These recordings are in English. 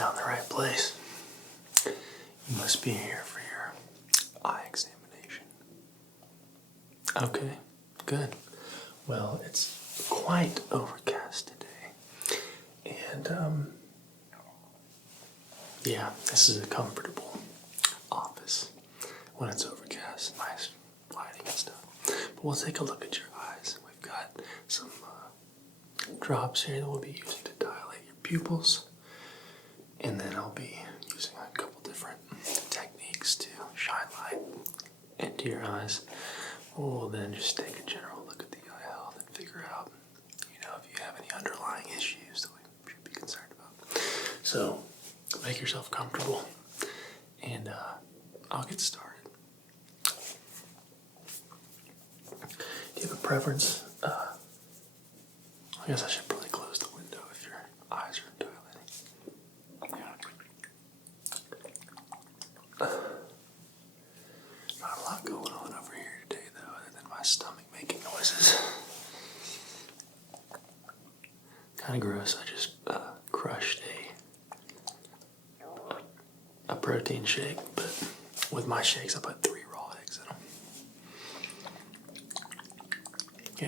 found the right place. You must be here for your eye examination. Okay, good. Well, it's quite overcast today. And, yeah, this is a comfortable office when it's overcast. Nice lighting and stuff. But we'll take a look at your eyes. We've got some drops here that we'll be using to dilate your pupils. And then I'll be using a couple different techniques to shine light into your eyes. We'll then just take a general look at the eye health and figure out, if you have any underlying issues that we should be concerned about. So, make yourself comfortable, and I'll get started. Do you have a preference? I guess I should probably close the window if your eyes are dilating. Not a lot going on over here today, though, other than my stomach making noises. Kind of gross. I just crushed a protein shake, but with my shakes, I put 3 raw eggs in them.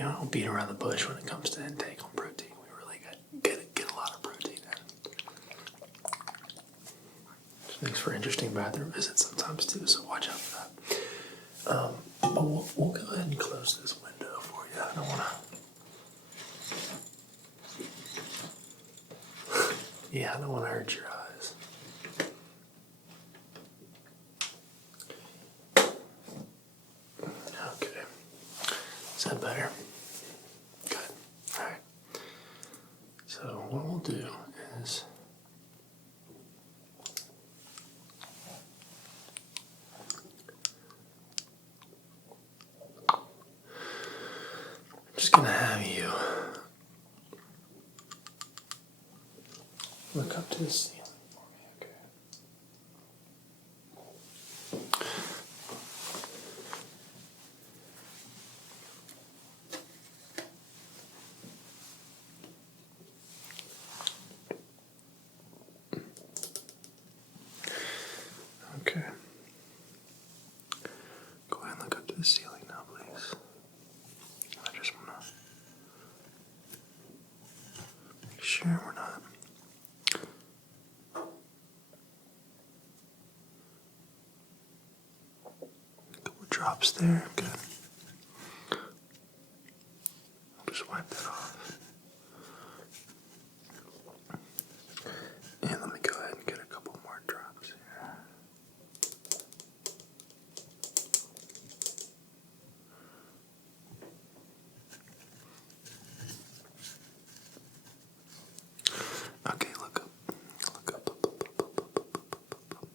I don't beat around the bush when it comes to intake on protein. We really get a lot of protein in. Just makes for interesting bathroom visits sometimes too, so watch out for that. But we'll go ahead and close this window for you. I don't want to. Yeah, I don't want to hurt your eyes. Okay. Is that better? Good. Alright. So what we'll do is I'm just going to have you look up to the ceiling for me, okay? Okay. Go ahead and look up to the ceiling now, please. I just want to make sure we're not a couple drops there. Good. I'll just wipe that off. And let me go ahead and get a couple more drops here. Okay, look up. Look up, up, up, up, up, up, up, up, up.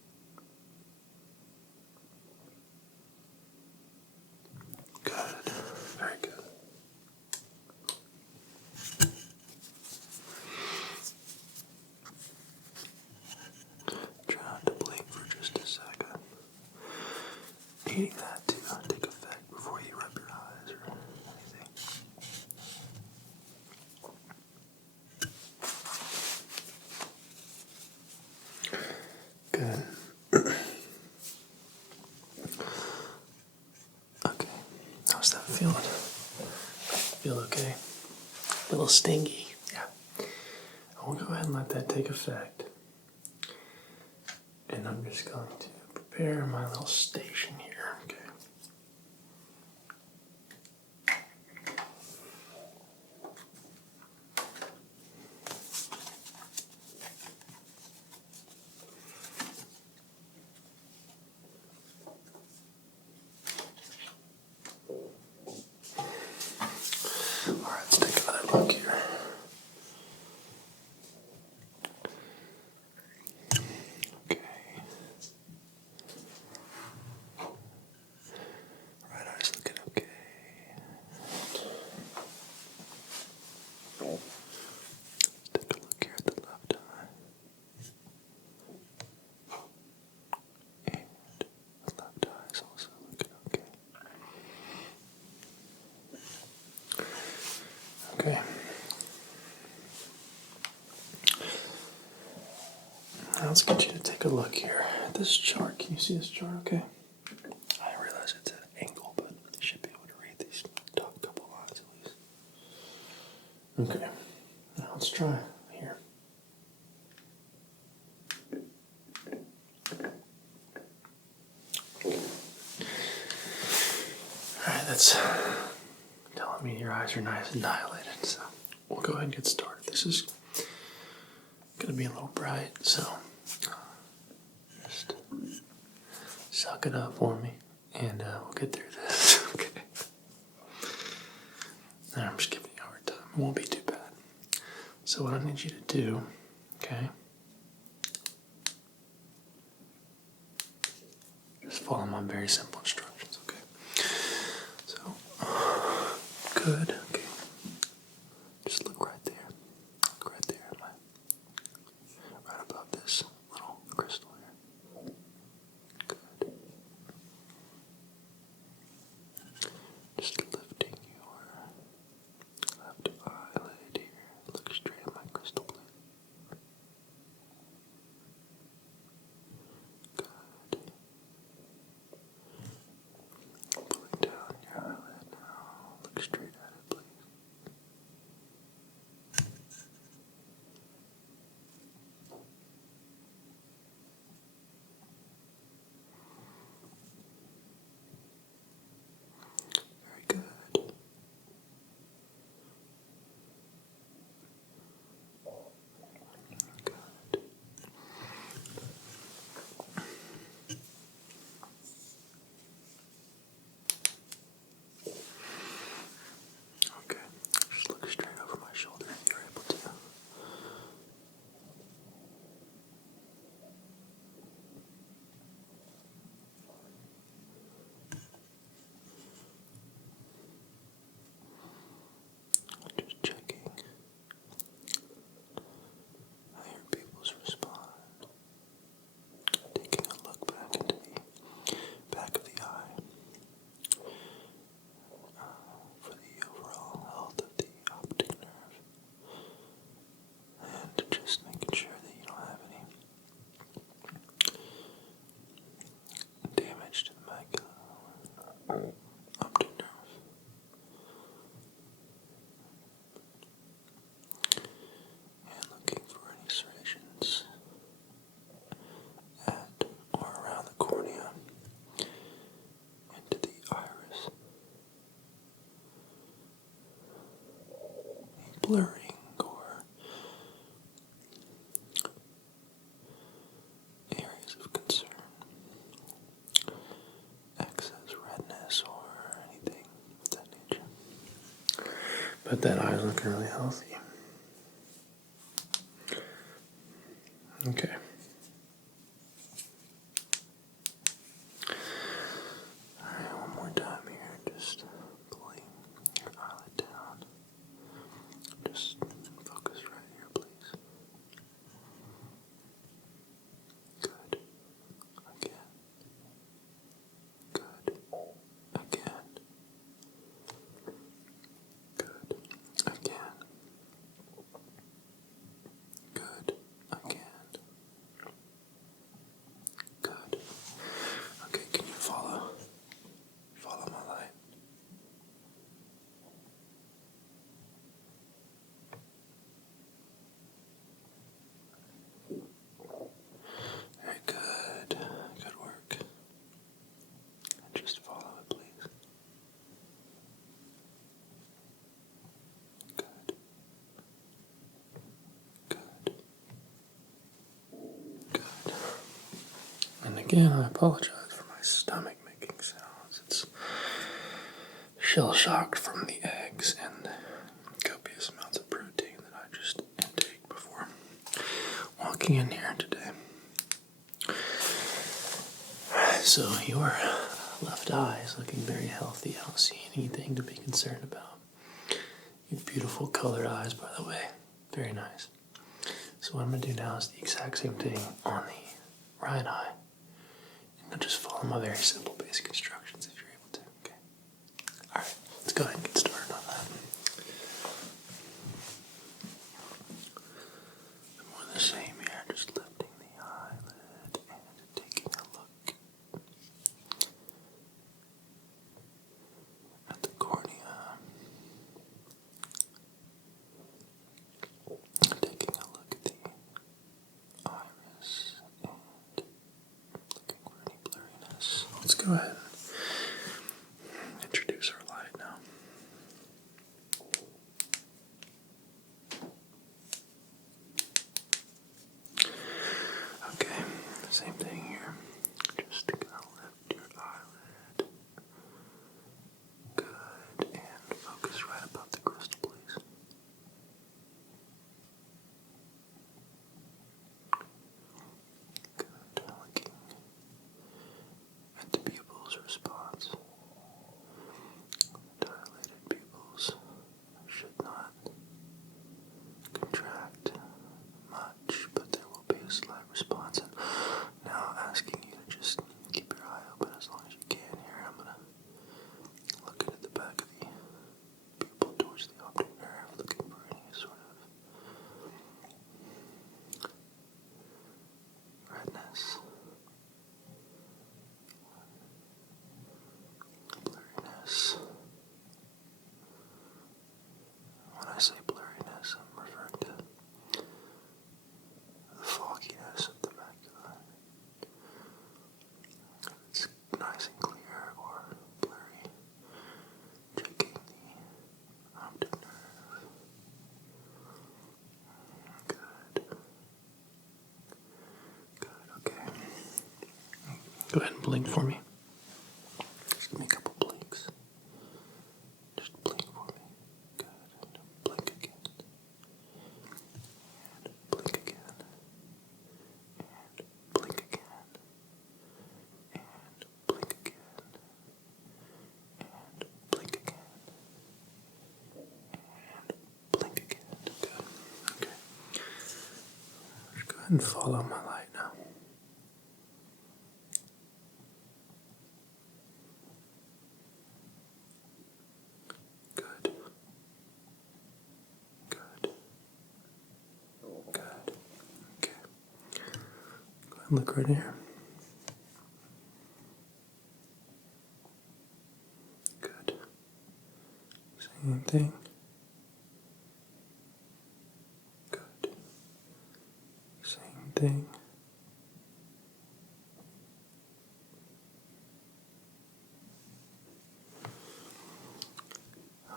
Good. Very good. Try not to blink for just a second. Needing that to not take effect before you rub your eyes or anything. Good. Okay. How's that feeling? Feel okay? A little stingy. Yeah. I'll go ahead and let that take effect. And I'm just going to prepare my little station here. Okay. Alright, let's take another look here. Okay. let's get you to take a look here at this chart. Can you see this chart okay? I realize it's at an angle, but you should be able to read these top couple lines at least. Okay, now let's try here. Alright, that's telling me your eyes are nice and dilated, so we'll go ahead and get started. This is going to be a little bright, so just suck it up for me, and we'll get through this, okay? And I'm just giving you a hard time. It won't be too bad. So what I need you to do, okay, just follow my very simple instructions, okay? So, good, okay. Just look right there. Look right there, right above this little crystal here. Good. Just lifting your left eyelid here. Look straight at my crystal, please. Good. Pulling down your eyelid now. Look straight at it, please. Very good. Good. Okay. Just look straight over my shoulder if you're able to. Just checking how your pupils respond. Taking a look back into the back of the eye for the overall health of the optic nerve, and just making sure that you don't have any damage to the macula or optic nerve. And looking for any serrations at or around the cornea, into the iris, any blurring or areas of concern, excess redness or anything of that nature. But that eye's looking really healthy. Okay. Alright, one more time here. Just pulling your eyelid down. Just focus right here, please. Good. Again. Good. Again. Good. Again. Good. Again. Good. Okay, can you follow my light? Very good. Good work. And just follow it, please. Good. Good. Good. And again, I apologize for my stomach making sounds. It's shell-shocked from the eggs and copious amounts of protein that I just intake before walking in here today. So your left eye is looking very healthy. I don't see anything to be concerned about. Your beautiful colored eyes, by the way. Very nice. So what I'm going to do now is the exact same thing on the right eye. And I'll just follow my very simple basic instructions if you're able to. Okay. Alright, let's go ahead and get started on that. More of the same here, just lifting the eye. let's go ahead and introduce our light now. Okay, same thing here. Just gonna lift your eyelid. Good, and focus right above the crystal, please. Good, looking at the pupil's response. Dilated pupils should not contract much, but there will be a slight response. And now asking you to just keep your eye open as long as you can here. I'm going to look at the back of the pupil towards the optic nerve, looking for any sort of redness, blurriness. When I say blurriness, I'm referring to the fogginess of the macula. If it's nice and clear or blurry, checking the optic nerve. Good. Good, okay. Go ahead and blink for me. Just give me a couple blinks. Just blink for me. Good. And blink again. And blink again. And blink again. And blink again. And blink again. And blink again. Good. Okay. Just go ahead and follow my light now. Good. Good. Good. Okay. Go ahead and look right here. Good. Same thing. Good. Same thing.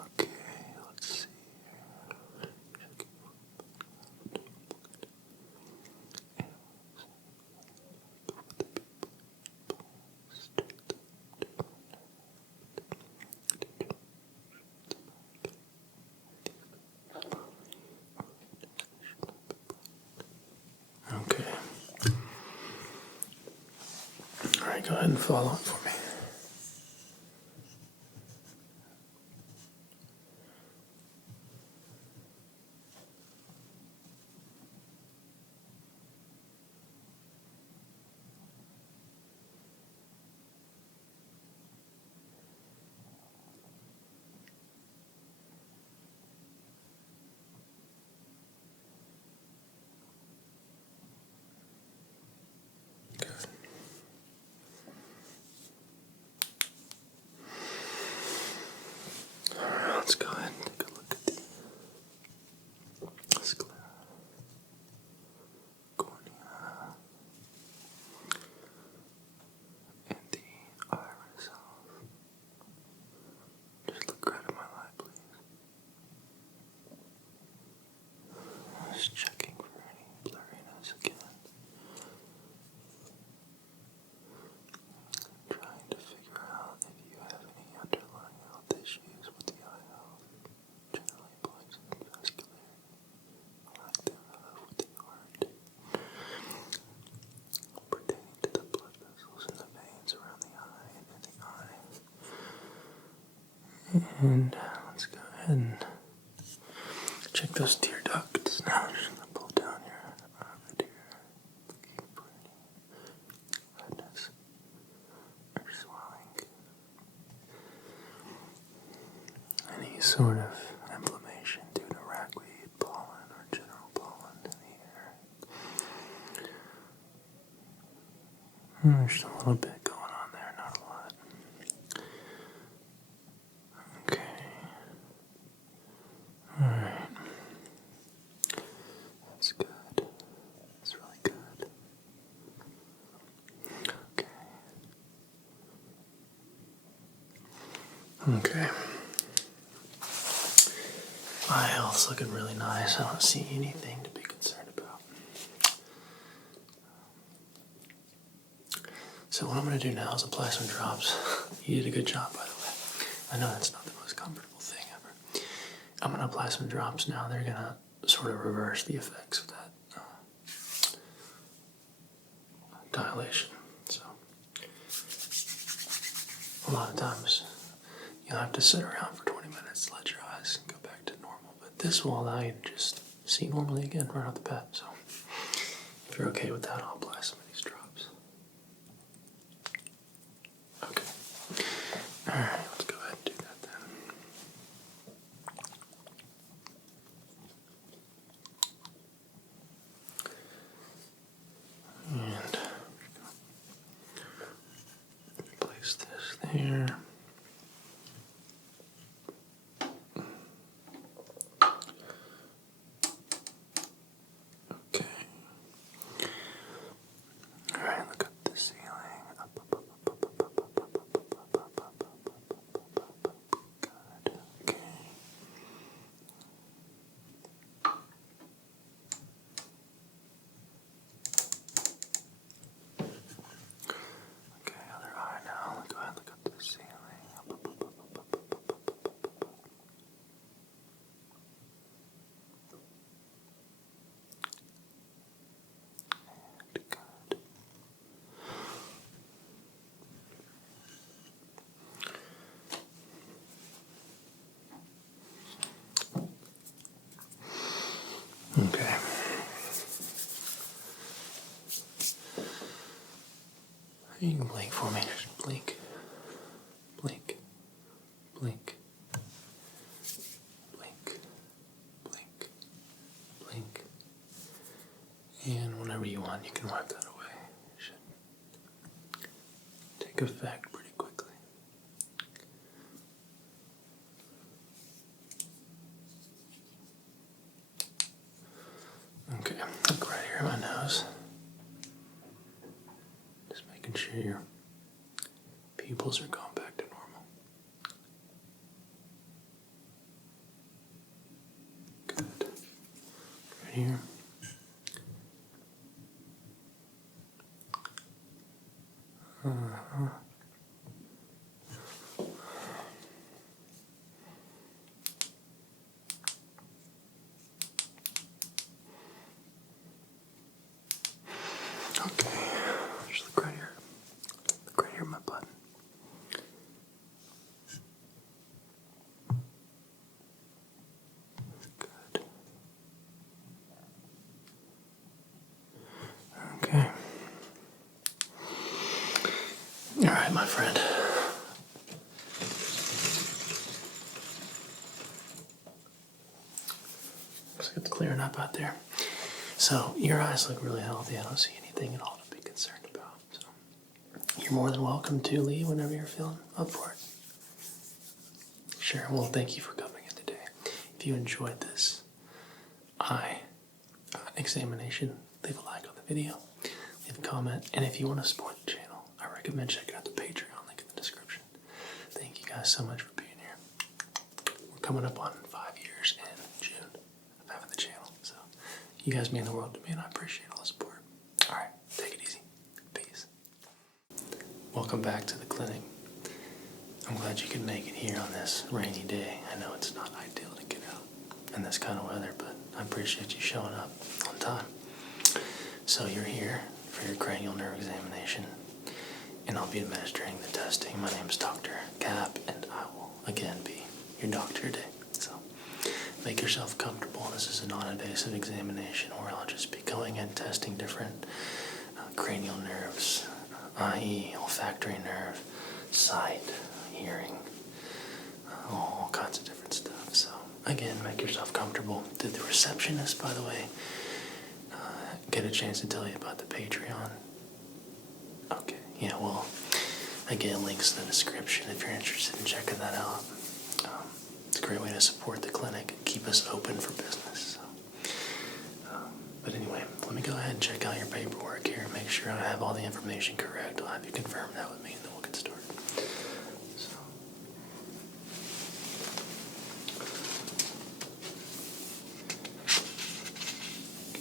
Okay, let's see here. Checking. Okay. All right, go ahead and follow it for me. All right, let's go ahead and take a look at the sclera, cornea, and the iris. Just look right at my light, please. Just checking for any blurriness again. Trying to figure out if you have any underlying health issues with the eye health, generally points and vascularity, lack thereof with the heart, pertaining to the blood vessels and the veins around the eye and in the eye. And let's go ahead and check those tear ducts. Now I'm just going to pull down your eyelid here, looking for any redness or swelling, any sort of inflammation due to ragweed, pollen, or general pollen in the air. There's a little bit going on there, not a lot. Okay. Alright. That's good. That's really good. Okay. Okay. My health's looking really nice. I don't see anything to be concerned about. So what I'm going to do now is apply some drops. You did a good job, by the way. I know that's not the most comfortable thing ever. I'm going to apply some drops now. They're going to sort of reverse the effects of that dilation. So a lot of times you'll have to sit around for 20 minutes to let your eyes go back to normal. But this will allow you to just see normally again right off the bat. So if you're okay with that, I'll apply some of these drops. Okay. Alright, let's go ahead and do that then. And place this there. Okay. Alright, look at the ceiling. Good. Okay. Okay, other eye now. Go ahead, look up to the ceiling. And good. Okay. You can blink for me. Just blink. Blink. Blink. Blink. Blink. Blink. And whenever you want, you can wipe that away. It should take effect pretty quickly. Okay, look right here at my nose. Just making sure your pupils are going back to normal. Good. Right here. Uh-huh. Okay, just look right here. Look right here, my button. Good. Okay. All right, my friend. Looks like it's clearing up out there. So your eyes look really healthy. I don't see anything at all to be concerned about. So you're more than welcome to leave whenever you're feeling up for it. Sure. Well, thank you for coming in today. If you enjoyed this eye examination, leave a like on the video, leave a comment, and if you want to support the channel, I recommend checking out the Patreon link in the description. Thank you guys so much for being here. We're coming up on 5 years in June of having the channel, so you guys mean the world to me, and I appreciate all the support. All right, take it easy. Peace. Welcome back to the clinic. I'm glad you could make it here on this rainy day. I know it's not ideal to get out in this kind of weather, but I appreciate you showing up on time. So you're here for your cranial nerve examination, and I'll be administering the testing. My name is Dr. Cap, and I will again be your doctor today. So make yourself comfortable. This is a non-invasive examination where I'll just be going and testing different cranial nerves, i.e. olfactory nerve, sight, hearing, all kinds of different stuff. So again, make yourself comfortable. Did the receptionist, by the way, get a chance to tell you about the Patreon? Okay, yeah, well, again, links in the description if you're interested in checking that out. It's a great way to support the clinic and keep us open for business. So, but anyway, let me go ahead and check out your paperwork here and make sure I have all the information correct. I'll have you confirm that with me, and then we'll get started. So,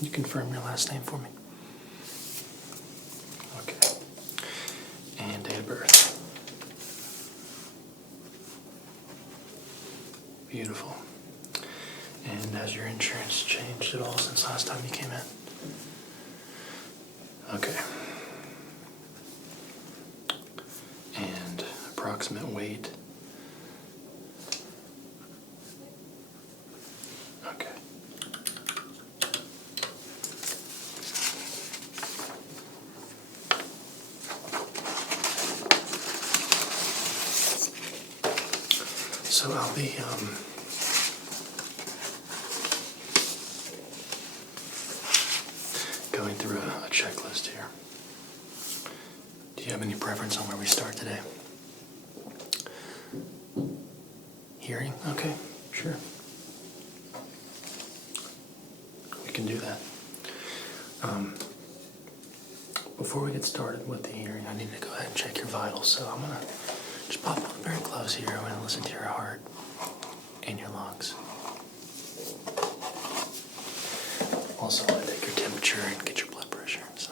Can you confirm your last name for me? Okay. And date of birth. Beautiful. And has your insurance changed at all since last time you came in? Okay. And approximate weight? Okay. So I'll be going through a checklist here. Do you have any preference on where we start today? Hearing? Okay, sure. We can do that. Before we get started with the hearing, I need to go ahead and check your vitals. So I'm going to just pop up very close here. I'm going to listen to your heart and your lungs. Also, I'm going to take your temperature and get your blood pressure. So.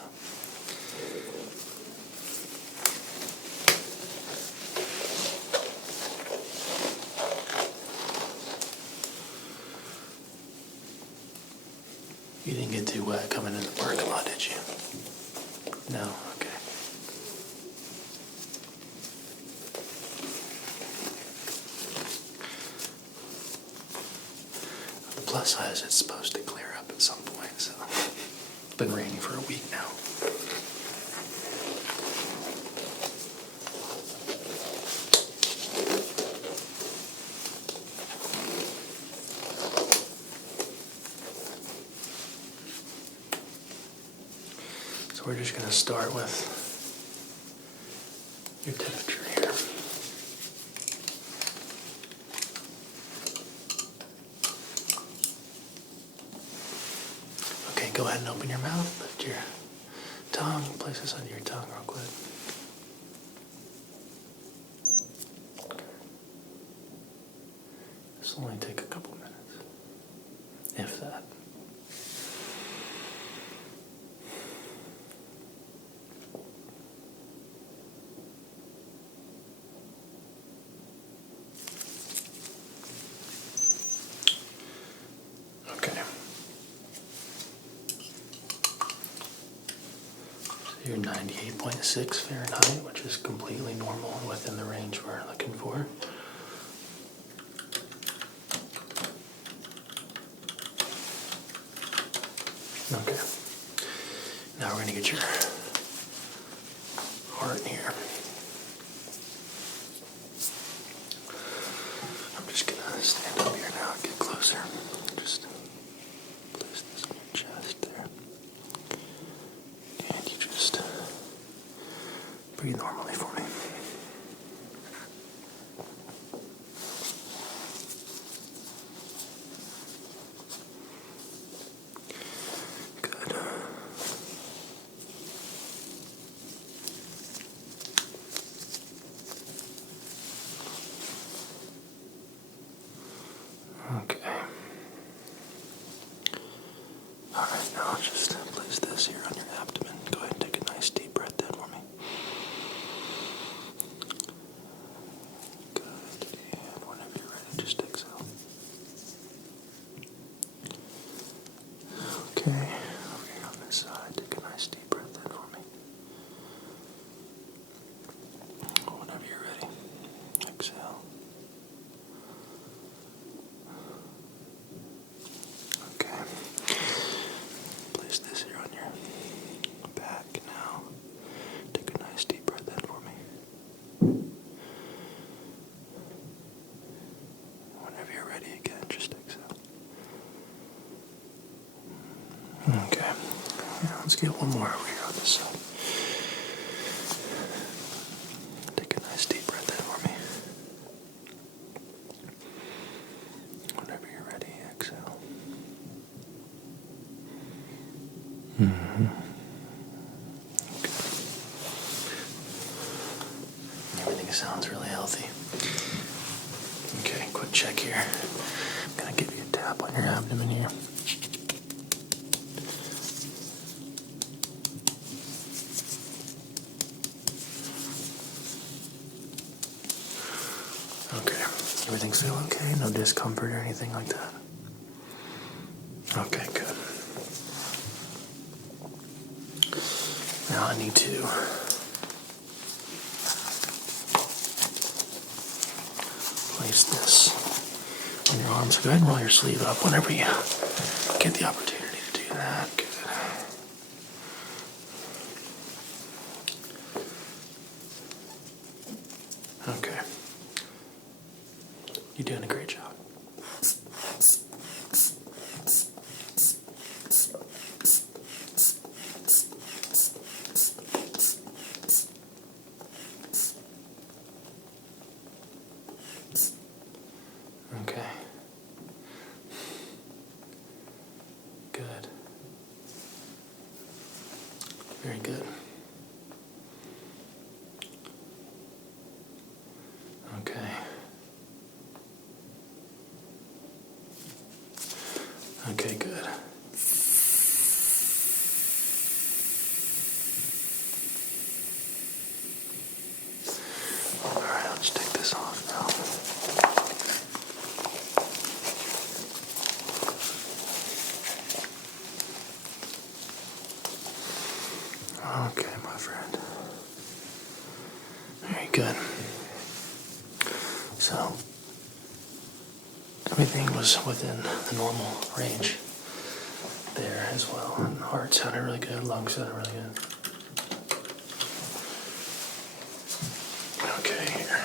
You didn't get too wet coming in the parking lot, did you? No? Okay. The plus side is it's supposed to clear up at some point, so it's been raining for a week now. So we're just going to start with your temperature here. Okay, go ahead and open your mouth. Lift your tongue. Place this under your tongue real quick. This will only take a couple minutes, if that. You're 98.6 Fahrenheit, which is completely normal and within the range we're looking for. Okay. Now we're going to get your heart here. I'm just going to stand up here now and get closer. Just place this on your chest there. And you just breathe normally for me. Good. Okay. All right, now just place this here on your abdomen. Go ahead and take a nice deep breath in for me. Good. And whenever you're ready, just exhale. Okay. Over here on this side, take a nice deep breath in for me. Whenever you're ready, exhale. Okay. Place this here on your back now. Take a nice deep breath in for me. Whenever you're ready again, just exhale. Okay. Yeah, let's get one more over here on this side. Take a nice deep breath in for me. Whenever you're ready, exhale. Mm-hmm. Okay. Everything sounds really healthy. Okay, quick check here. I'm going to give you a tap on your abdomen here. feel okay? No discomfort or anything like that? Okay, good. Now I need to place this on your arm. So go ahead and roll your sleeve up whenever you get the opportunity to do that. Good. Okay. You're doing a great job. Okay. Good. Very good. Okay. Okay, good. All right, I'll just take this off now. Okay, my friend. Very good. So, everything was within the normal range there as well. And the heart sounded really good, lungs sounded really good. Okay, here.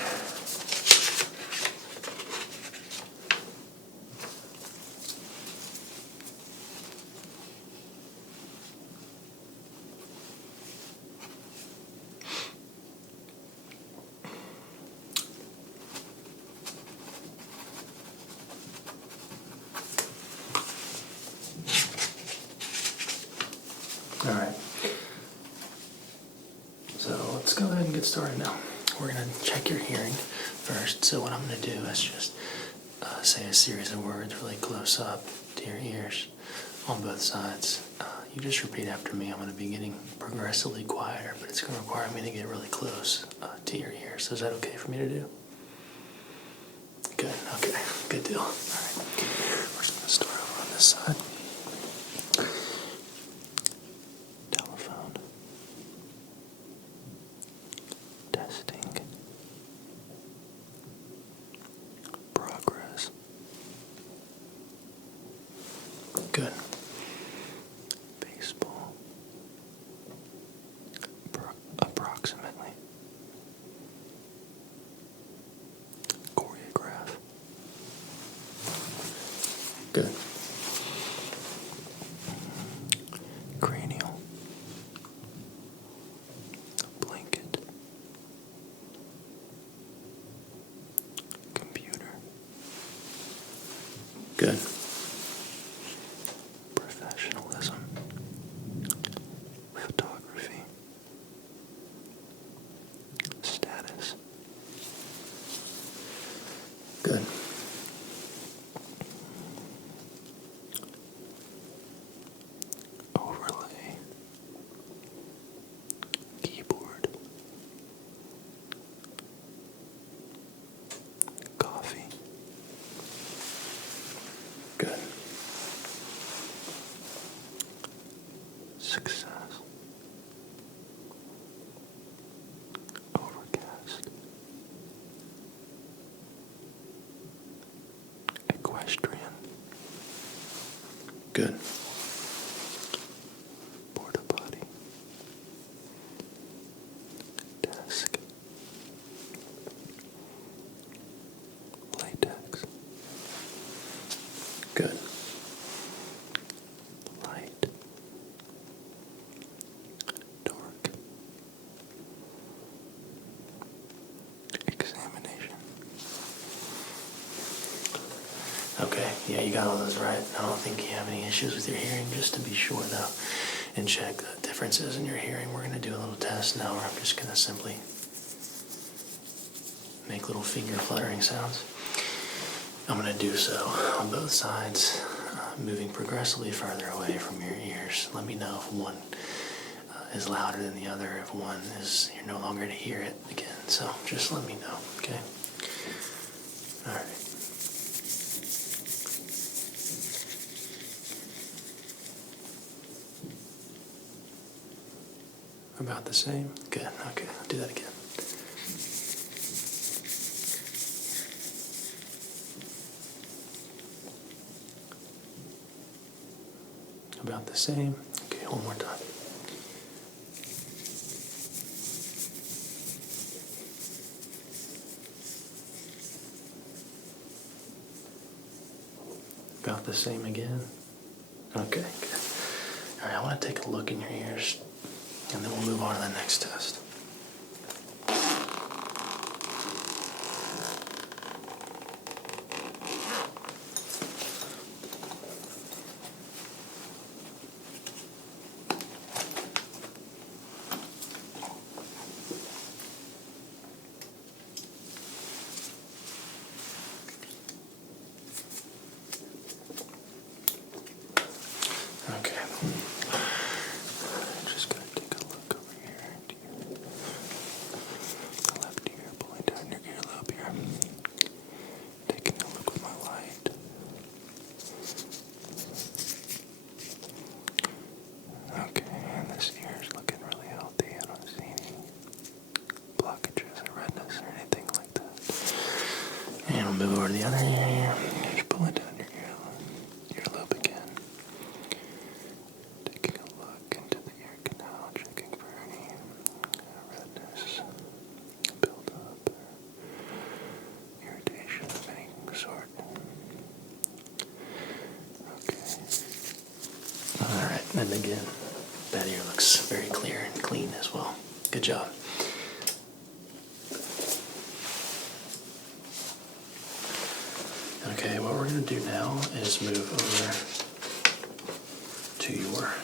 All right. So let's go ahead and get started now. We're going to check your hearing first. So what I'm going to do is just say a series of words really close up to your ears on both sides. You just repeat after me. I'm going to be getting progressively quieter, but it's going to require me to get really close to your ears. So is that okay for me to do? Good. Okay. Good deal. All right. We're just going to start over on this side. Telephone. Testing. Progress. Good. Baseball. Approximately. Choreograph. Good. Cranial. Blanket. Computer. Good. Professionalism. Photography. Status. Good. Overlay. Keyboard. Coffee. Good. Success. Overcast. Equestrian. Good. Porta potty. Desk. Latex. Good. Light. Dark. Examination. Okay, yeah, you got all those right. I don't think you have any issues with your hearing. Just to be sure, though, and check the differences in your hearing, we're going to do a little test now where I'm just going to simply make little finger fluttering sounds. I'm going to do so on both sides, moving progressively further away from your ears. Let me know if one is louder than the other, if one is, you're no longer to hear it again. So just let me know, okay? All right. About the same? Good. Okay, I'll do that again. About the same. Okay, one more time. About the same again. Okay, good. All right, I want to take a look in your ears, and then we'll move on to the next test. Okay. Just gonna take a look over here into your left ear, pulling down your earlobe here. Taking a look with my light. Okay, and this ear is looking really healthy. I don't see any blockages or redness or anything like that. And we'll move over to the other ear. Just pulling down your earlobe again. Taking a look into the ear canal, checking for any redness, buildup, or irritation of any sort. Okay. Alright, and again, that ear looks very clear and clean as well. Good job. Okay, what we're going to do now is move over to your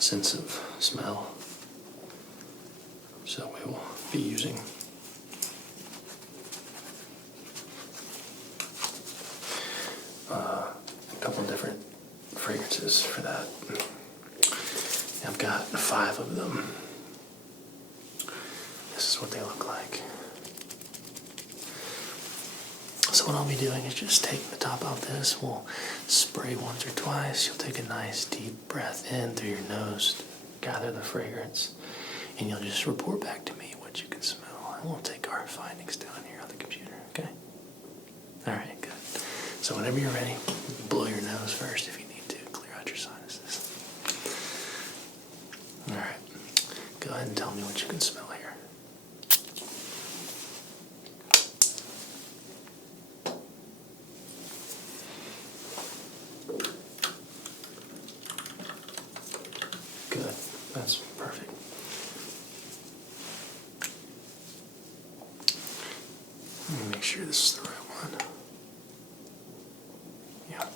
sense of smell. So we will be using a couple of different fragrances for that. I've got 5 of them. This is what they look like. So what I'll be doing is just taking the top off this. We'll spray once or twice. You'll take a nice deep breath in through your nose to gather the fragrance. And you'll just report back to me what you can smell. And we'll take our findings down here on the computer, okay? Alright, good. So whenever you're ready, blow your nose first if you need to. Clear out your sinuses. Alright. Go ahead and tell me what you can smell here. Good. That's perfect. Let me make sure this is the right one. Yeah.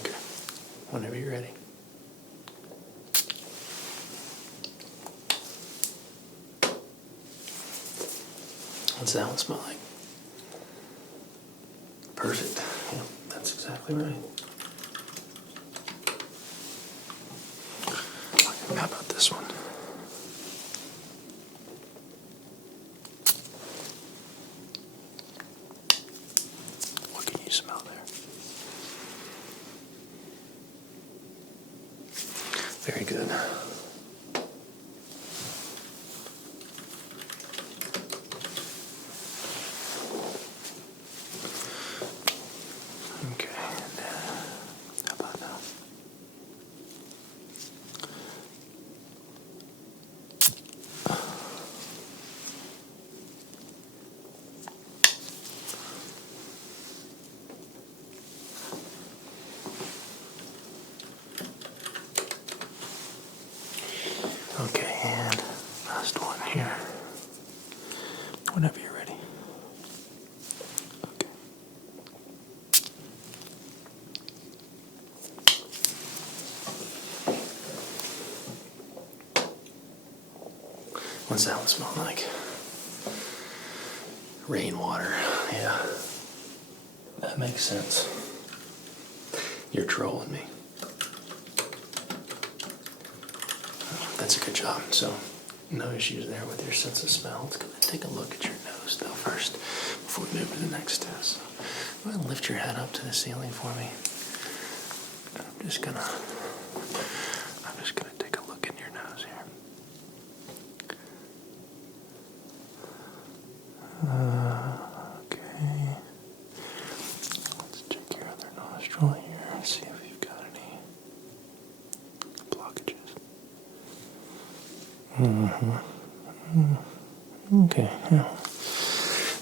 Okay. Whenever you're ready. What's that one smell like? Perfect. Yeah, that's exactly right. How about this one? What can you smell there? Very good. Okay, and how about now? Okay, and last one here. Whenever you're ready. Okay. What's that one smell like? Rainwater. Yeah. That makes sense. You're trolling me. That's a good job. So, no issues there with your sense of smell. Let's go ahead and take a look at your nose though first before we move to the next test. So, go ahead and lift your head up to the ceiling for me. I'm just gonna take a look in your nose here. Okay, yeah.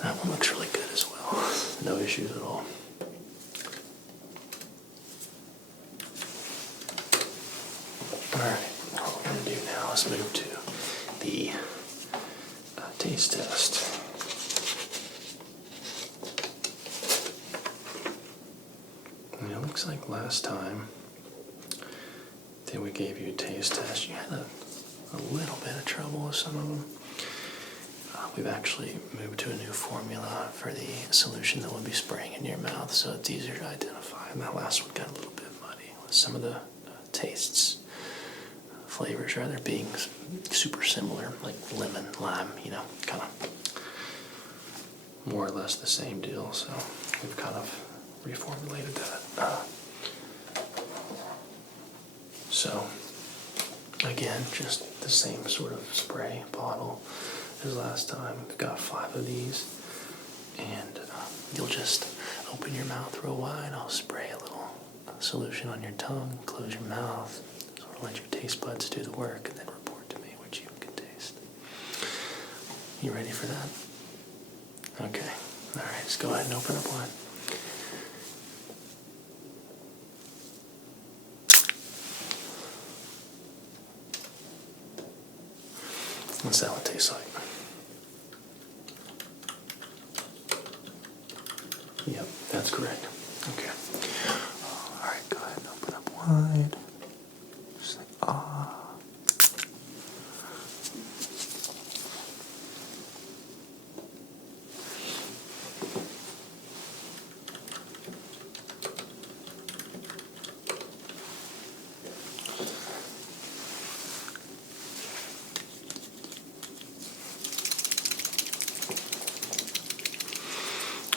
That one looks really good as well. No issues at all. Alright, what we're going to do now is move to the taste test. And it looks like last time that we gave you a taste test, you had a little bit of trouble with some of them. We've actually moved to a new formula for the solution that we'll be spraying in your mouth, so it's easier to identify. And that last one got a little bit muddy with some of the tastes, flavors rather, being super similar, like lemon, lime, you know, kind of more or less the same deal. So we've kind of reformulated that. So again, just the same sort of spray bottle as last time. We've got 5 of these, and you'll just open your mouth real wide. I'll spray a little solution on your tongue, close your mouth, sort of let your taste buds do the work, and then report to me what you can taste. You ready for that? Okay. All right, just go ahead and open up wide. What's that one taste like? Yep, that's correct. Okay. All right, go ahead and open up wide. Just like, ah.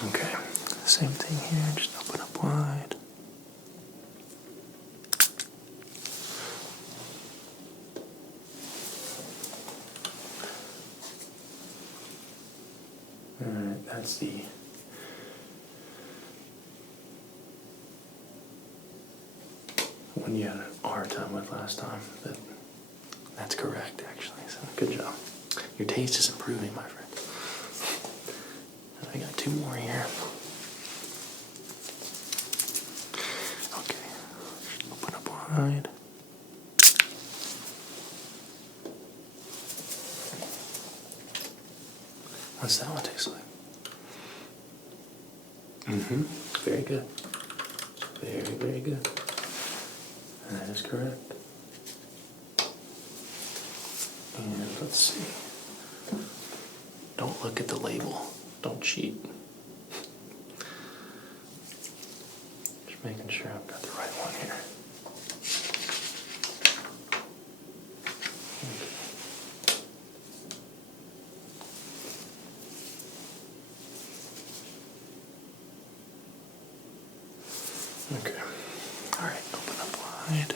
Okay, same thing here, just open up wide. Alright, that's the one you had a hard time with last time, but that's correct actually, so good job. Your taste is improving, my friend. I got 2 more here. Okay, open up wide. What's that one taste like? Mm-hmm. Very good. Very, very good. That is correct. And let's see. Don't look at the label. Don't cheat. Just making sure I've got the right one here. Okay. All right, open up wide.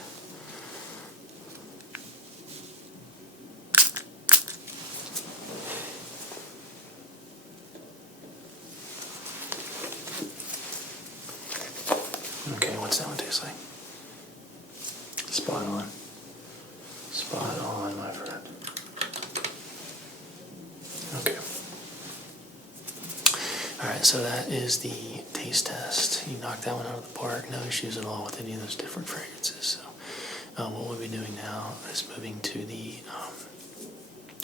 Okay, what's that one taste like? Spot on. Spot on, my friend. Okay. Alright, so that is the taste test. You knocked that one out of the park. No issues at all with any of those different fragrances. So what we'll be doing now is moving to the,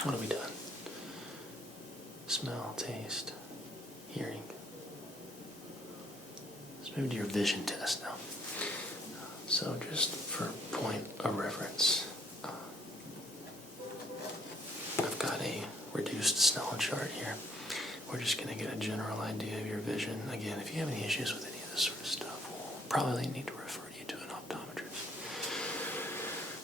what have we done? Smell, taste, hearing. Let's move to your vision test now. So just for point of reference, I've got a reduced Snellen chart here. We're just going to get a general idea of your vision. Again, if you have any issues with any of this sort of stuff, we'll probably need to refer you to an optometrist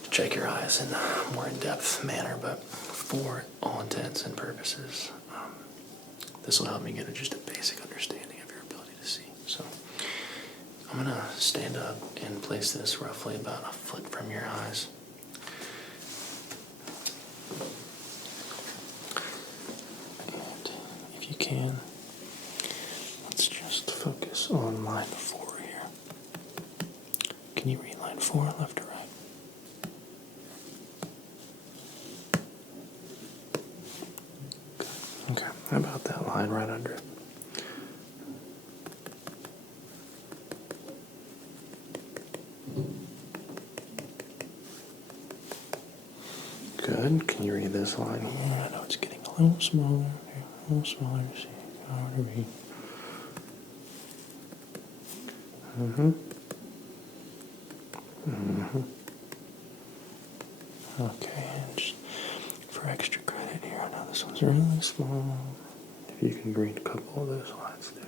to check your eyes in a more in-depth manner. But for all intents and purposes, this will help me get just a basic understanding of your ability to see. So I'm going to stand up and place this roughly about a foot from your eyes. And if you can, let's just focus on line 4 here. Can you read line 4, left or right? How about that line right under it? Good. Can you read this line here? I know it's getting a little smaller. A little smaller. See, hard to read. Okay, and just for extra credit here, I know this one's really small. If you can read a couple of those lines there.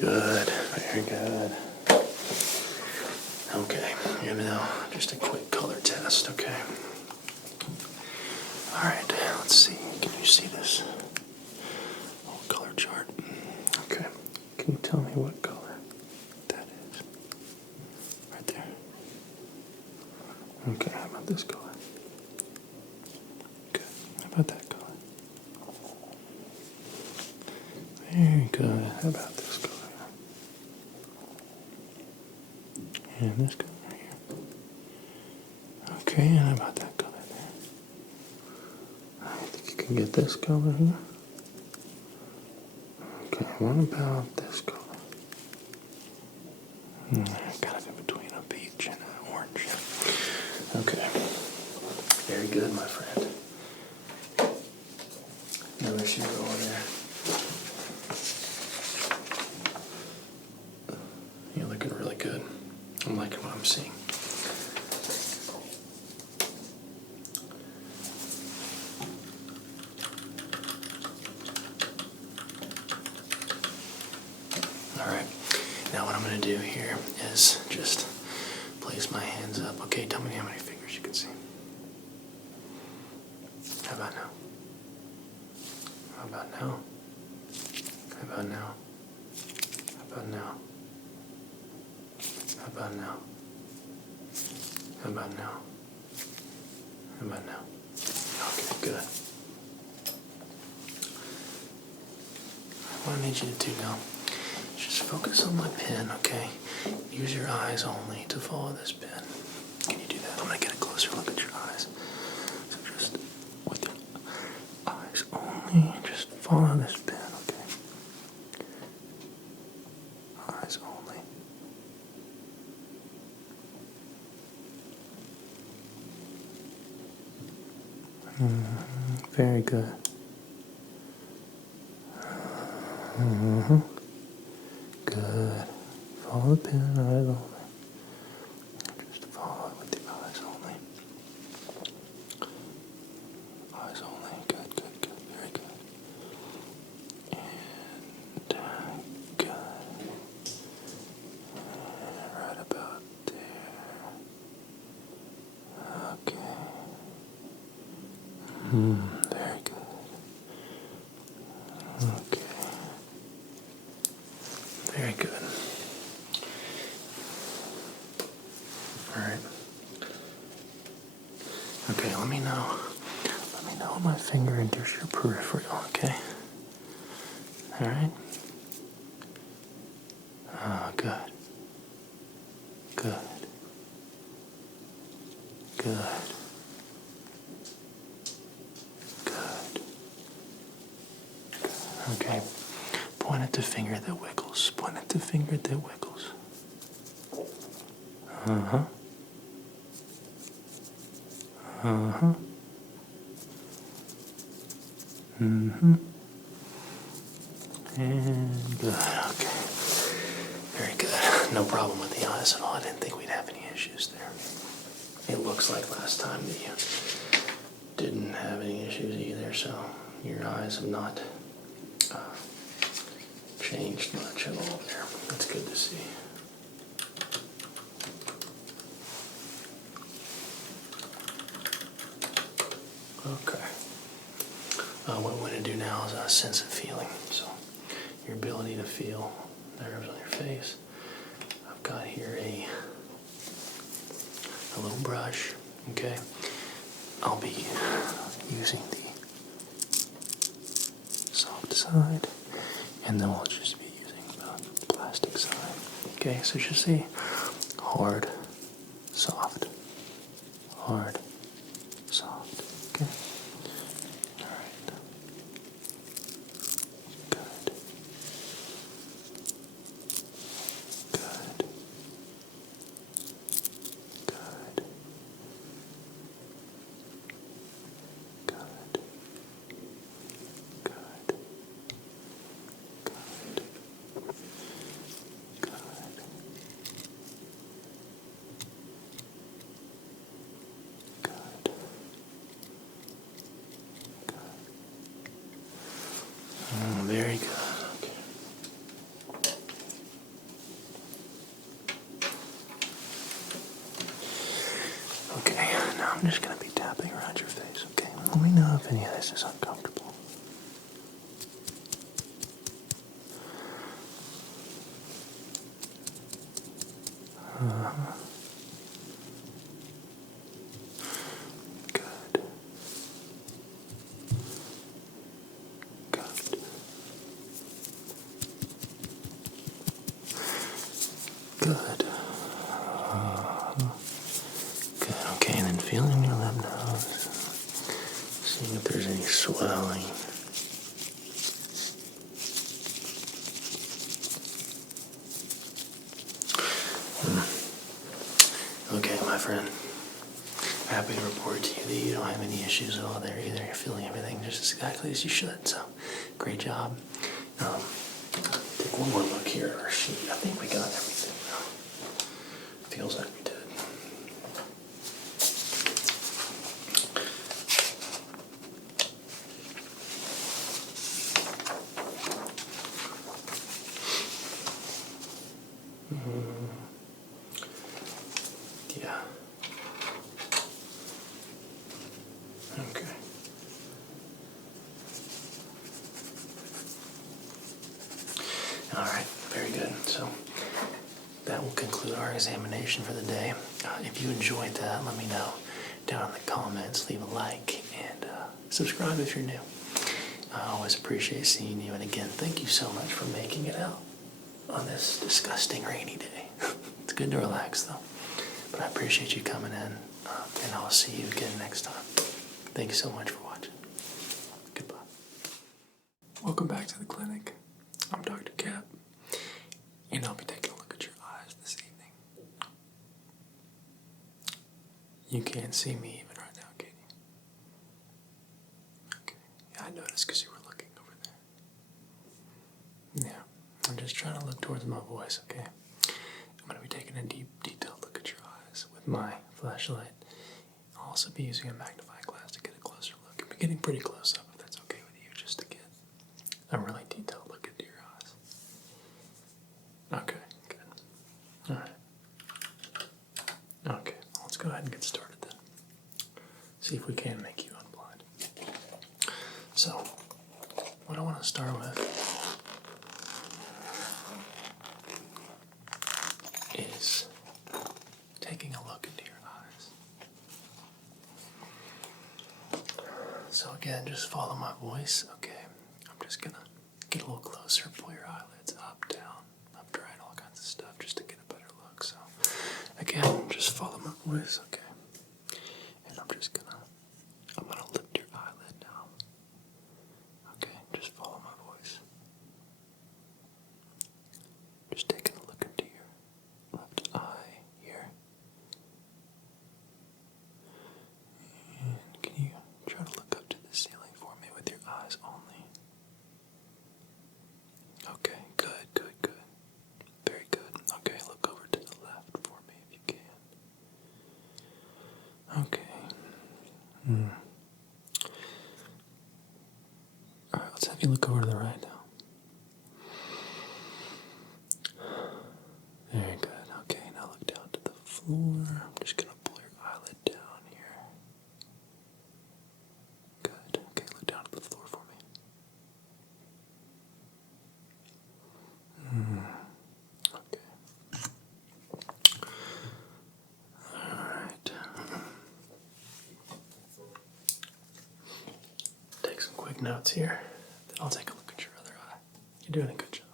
Good, very good. Okay, here now, just a quick color test, okay? Alright, let's see. Can you see this little color chart? Okay, can you tell me what color that is? Right there. Okay, how about this color? Good. How about that color? Very good. How about this color? And this color here. Okay, and how about that color there? I think you can get this color here. Okay, what about this color? Kind of in between a peach and an orange. Okay. Very good, my friend. No issue over there. You're looking really good. I'm liking what I'm seeing. Alright, now what I'm going to do here is just place my hands up. Okay, tell me how many fingers you can see. How about now? How about now? How about now? How about now? How about now? How about now? How about now? Okay, good. What I need you to do now is just focus on my pen, okay? Use your eyes only to follow this pen. Can you do that? I'm going to get a closer look at your eyes. So just with your eyes only, just follow this pen, okay? Eyes only. Very good. Good. Follow the pen, eyes only. Just follow it with the eyes only. Eyes only. Good, good, good. Very good. And good. And right about there. Okay. Very good. Okay. Very good. All right. Okay, let me know. Let me know when my finger enters your peripheral, okay? All right? Good. Good. Good. Good. Okay. Point at the finger that wiggles. Point at the finger that wiggles. Uh-huh. Uh-huh. Mm-hmm. And good. Okay. Very good. No problem with the eyes at all. I didn't think we'd have any issues there. It looks like last time that you didn't have any issues either, so your eyes have not changed much at all there. That's good to see. Okay. What we want to do now is a sense of feeling. So your ability to feel nerves on your face. I've got here a little brush. Okay. I'll be using the soft side, and then we'll just be using the plastic side. Okay, so just a hard, soft hard, soft. Okay. All right. Good. Good. Good. Good. Good. Very good. Okay. Okay, now I'm just going to be tapping around your face, okay? Let me know if any of this is uncomfortable. Good. Good. Good. Good. Okay, and then feeling your lymph nodes. Seeing if there's any swelling. Okay, my friend. Happy to report to you that you don't have any issues at all there either. You're feeling everything just exactly as you should. So, great job. Take one more look here at our sheet. I think we got everything now. Feels like we did. Yeah. Okay. All right, very good. So that will conclude our examination for the day. If you enjoyed that, let me know down in the comments. Leave a like and subscribe if you're new. I always appreciate seeing you. And again, thank you so much for making it out on this disgusting rainy day. It's good to relax though. But I appreciate you coming in, and I'll see you again next time. Thank you so much for watching. Goodbye. Welcome back to the clinic. I'm Dr. Cap, and I'll be taking a look at your eyes this evening. You can't see me even right now, can you? Okay. Yeah, I noticed because you were looking over there. Yeah, I'm just trying to look towards my voice, okay? I'm going to be taking a deep, detailed look at your eyes with my flashlight. I'll also be using a magnifying glass to get a closer look. I'm getting pretty close up, if that's okay with you, just to get a really detailed look into your eyes. Okay, good. All right. Okay, well, let's go ahead and get started then. See if we can make you unblind. So, what I want to start with is taking a look into your eyes. So again, just follow my voice, okay? I'm just gonna get a little closer, pull your eyelids up, down, left, right, all kinds of stuff, just to get a better look. So again, just follow my voice, okay? And I'm gonna lift your eyelid now. Okay, just follow my voice. Just taking a look into your left eye here. And can you try to look up to the ceiling for me with your eyes only? Okay, good, good, good. Very good. Okay, look over to the left for me if you can. Okay. Alright, let's have you look over to the right now. Very good. Okay, now look down to the floor. I'm just going to pull your eyelid down here. Good. Okay, look down to the floor for me. Okay. Alright. Take some quick notes here. Then I'll take a look at your other eye. You're doing a good job.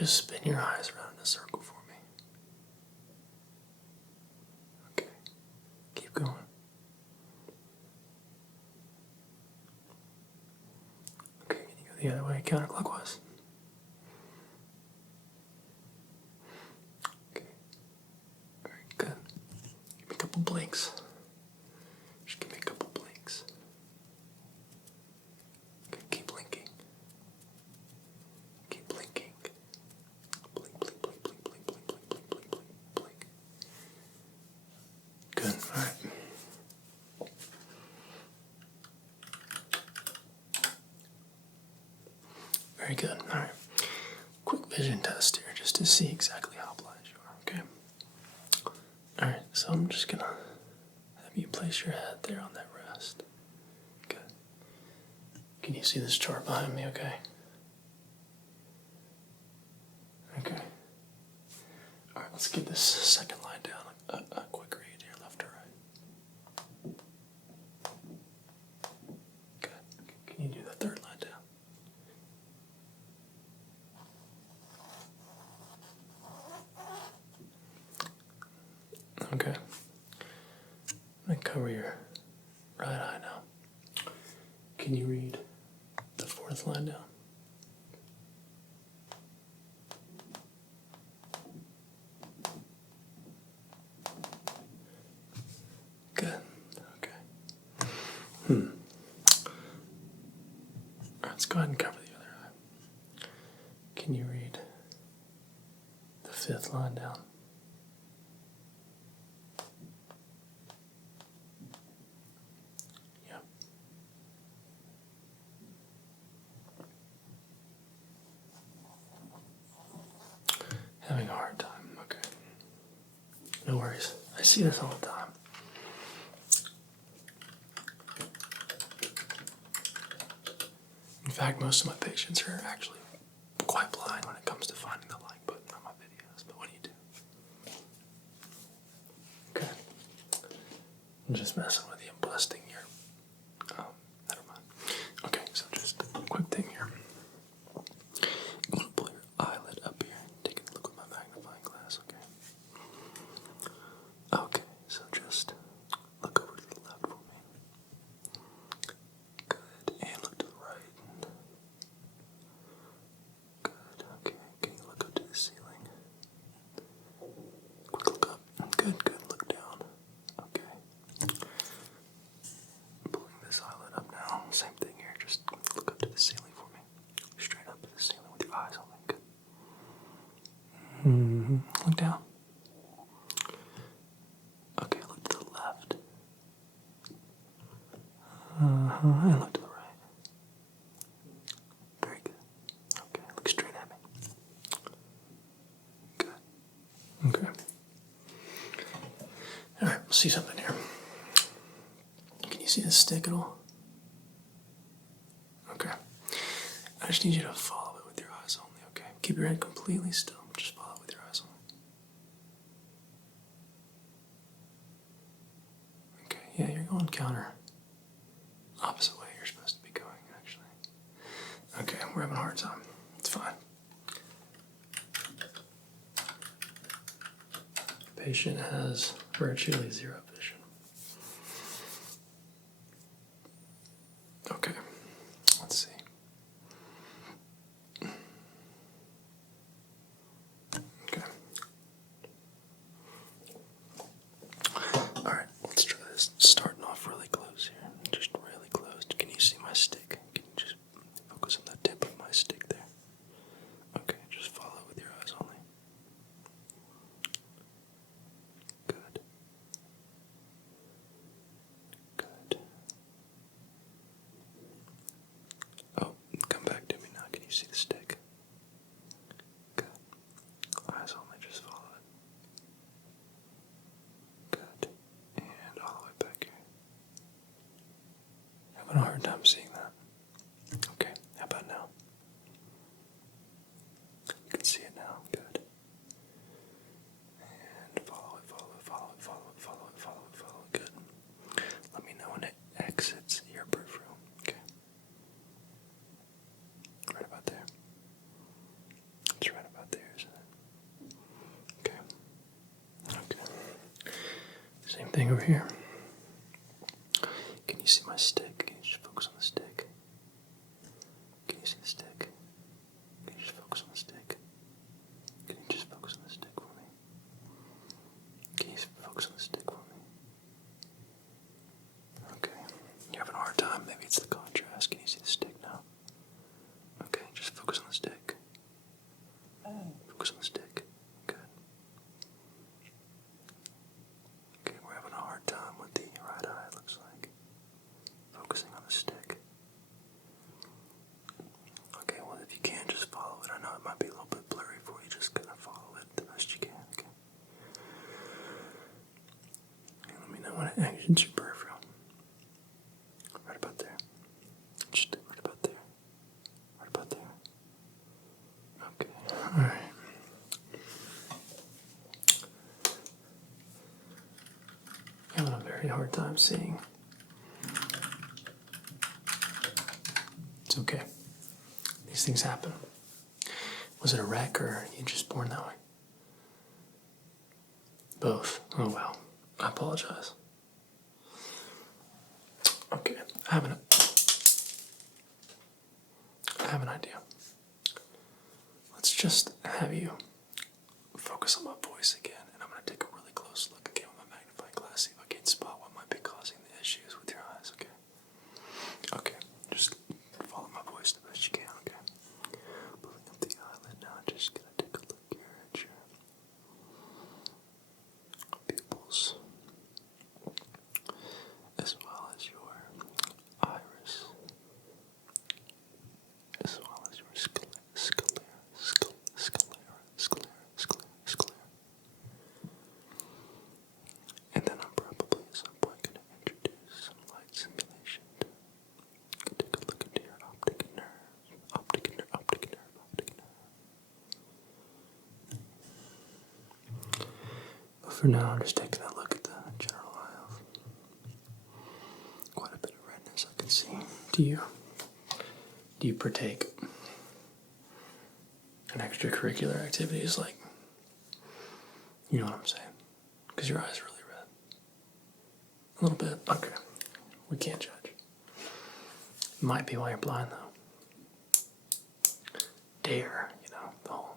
just spin your eyes around in a circle for me? Okay. Keep going. Okay, can you go the other way, counterclockwise? Okay. Very good. Give me a couple blinks. Just give me a couple blinks. Okay, keep blinking. Keep blinking. Blink, blink, blink, blink, blink, blink, blink, blink, blink, blink, blink. Good. All right. Very good. All right. Quick vision test here just to see exactly how blind you are, okay? All right, so I'm just going to have you place your head there on that rest. Good. Can you see this chart behind me, okay? Okay. All right, let's get this second line down. A quick read here, left or right. Good. Can you do the third line down? Okay. I'm going to cover your right eye now. Can you read the fourth line down? Good. Okay. All right, let's go ahead and cover the other eye. Can you read the fifth line down? Yeah. Having a hard time. Okay. No worries. I see this all the time. In fact, most of my patients are actually quite blind when it comes to finding the like button on my videos, but what do you do? Okay. I'm just messing with you and busting your... never mind. Okay, so just a quick thing here. I'm going to pull your eyelid up here and take a look with my magnifying glass, okay? Okay, so just look over to the left for me. Good, and look to the right. Good, okay. Can you look up to the ceiling? Quick look up. Good, good. Look down. Okay. Pulling this eyelid up now. Same thing here. Just look up to the ceiling for me. Straight up to the ceiling with your eyes only. Good. Look down. Okay, look to the left. And look to the right. Very good. Okay, look straight at me. Good. Okay. All right, let's see something here. Can you see the stick at all? Okay. I just need you to follow it with your eyes only, okay? Keep your head completely still. Just follow it with your eyes only. Okay, yeah, you're going counter. Opposite way you're supposed to be going, actually. Okay, we're having a hard time. It's fine. Patient has virtually zero vision. Okay, let's see. Okay. Alright, let's try this. Starting off really close here. Just really close. Can you see my stick? Can you just focus on the tip of my stick there? Okay, just follow with your eyes only. Good. Good. Oh, come back to me now. Can you see the stick? Good. Eyes only, just follow it. Good. And all the way back here. Having a hard time seeing that. Okay, how about now? You can see it now. Good. And follow it, follow it, follow it, follow it, follow it, follow it, follow it. Good. Let me know when it exits your peripheral. Okay. Right about there. over here. Can you see my stick? Can you just focus on the stick? Can you see the stick? Can you just focus on the stick? Can you just focus on the stick for me? Can you focus on the stick for me? Okay. You're having a hard time. Maybe it's the contrast. Can you see the stick now? Okay, just focus on the stick. Focus on the stick. Good. Okay, we're having a hard time with the right eye, it looks like. Focusing on the stick. Okay, well, if you can, just follow it. I know it might be a little bit blurry for you. Just kind of follow it the best you can, okay? And let me know when it exits your peripheral. Right about there. Just right about there. Right about there. Okay, alright. Having a very hard time seeing. It's okay. These things happen. Was it a wreck or you just born that way? Both. Oh wow. I apologize. Okay, I have an idea. Let's just have you focus on my voice again, and I'm going to take a really close look again with my magnifying glass, see if I can spot what might be causing the issues with your eyes, okay? Okay, just follow my voice the best you can, okay? Pulling up the eyelid now, just going to take a look here at your pupils, as well as your iris, as well as your sclera. And then I'm probably at some point going to introduce some light simulation to take a look into your optic nerve, optic nerve. But for now, I'm just taking a look at the general eye health. Quite a bit of redness I can see. Do you partake in extracurricular activities like, you know what I'm saying? Because your eyes are really red. A little bit. Okay. We can't judge. Might be why you're blind, though. Dare, you know, the whole.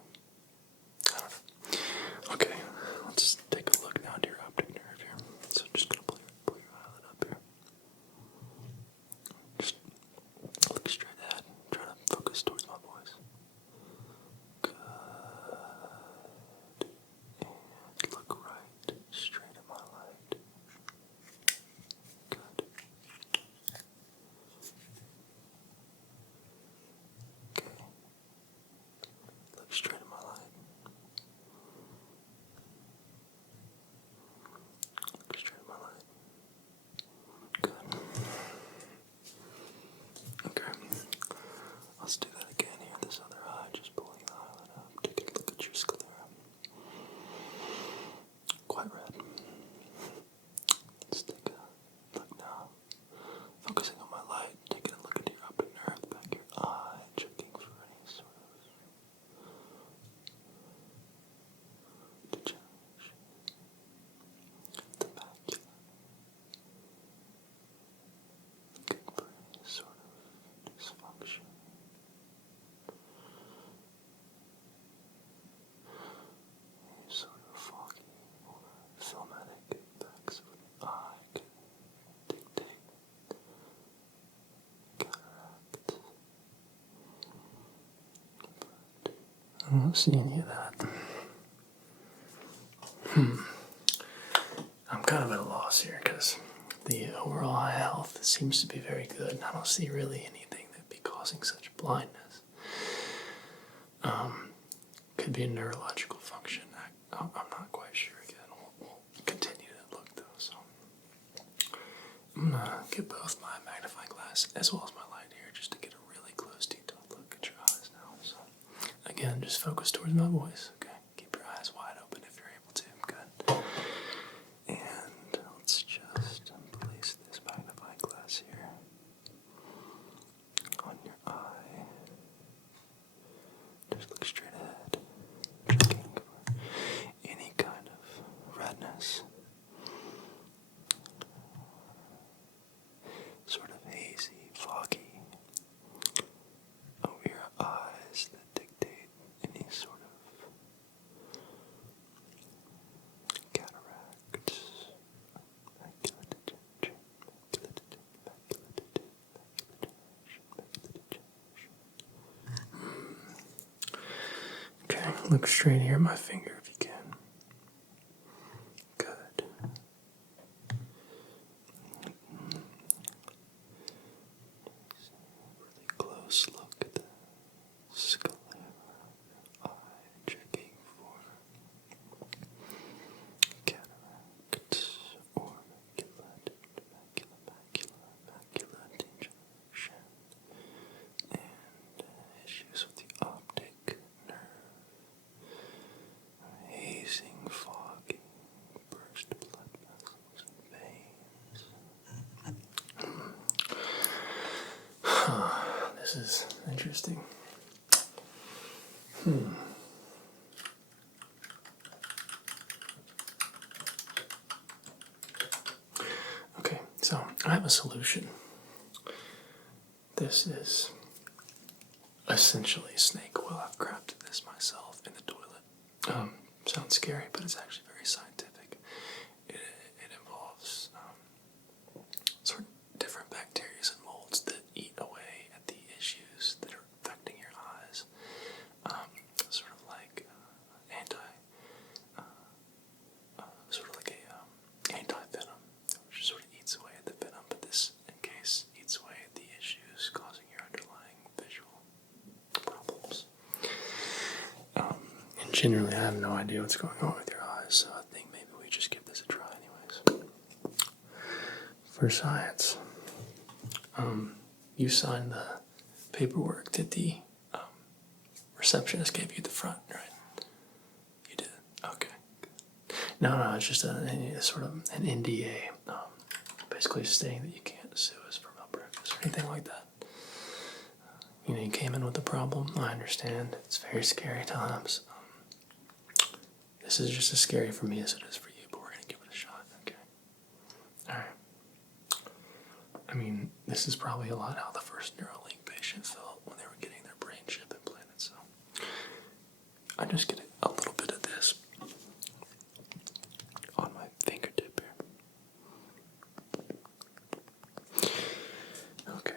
I don't know. Okay. Let's take a look now at your optic nerve here. So I'm just going to pull your eyelid up here. Just look straight ahead. Try to focus towards my voice. Good. And look right straight at my light. Good. Okay. Look straight at my light. Look straight at my light. Good. Okay. Let's do that again here. This other eye, just pulling the eyelid up. Taking a look at your sclera. Quite red. Let's take a look now. Focusing on my light, taking a look at your optic nerve, the back of your eye, checking for any sort of degeneration. The macula. Looking for any sort of dysfunction. Any sort of foggy or filmatic effects of the eye can dictate cataract. But I don't see any of that. I'm kind of at a loss here because the overall eye health seems to be very good, and I don't see really anything that'd be causing such blindness. Could be a neurological function. I'm not quite sure again. We'll continue to look though. So I'm gonna get both my magnifying glass as well as my light here just to get a really close detailed look at your eyes now. So again, just focus towards my voice. Okay, keep your eyes wide open if you're able to. Good. And let's just place this magnifying glass here on your eye. Just look straight ahead, checking for any kind of redness Look straight here at my finger if you can. Good. Really close look at the sclera eye, checking for cataract or macula degeneration, and issues with the optic nerve. Hazing, fogging, burst blood vessels and veins. This is interesting. Okay, so I have a solution. This is essentially snake oil. I've crafted this myself in the toilet. Sounds scary, but it's actually very scientific. It involves sort of different bacteria and molds that eat away at the issues that are affecting your eyes. Sort of like anti-venom, which sort of eats away at the venom, but this, in case, eats away at the issues causing your underlying visual problems. And generally, I have no idea what's going on with your eyes, so I think maybe we just give this a try anyways. For science, you signed the paperwork that the receptionist gave you at the front, right? You did? Okay. No, it's just a sort of an NDA, basically stating that you can't sue us for malpractice or anything like that. You came in with a problem. I understand. It's very scary times. This is just as scary for me as it is for you, but we're going to give it a shot, okay? Alright. I mean, this is probably a lot how the first Neuralink patient felt when they were getting their brain chip implanted, so I just get a little bit of this on my fingertip here. Okay,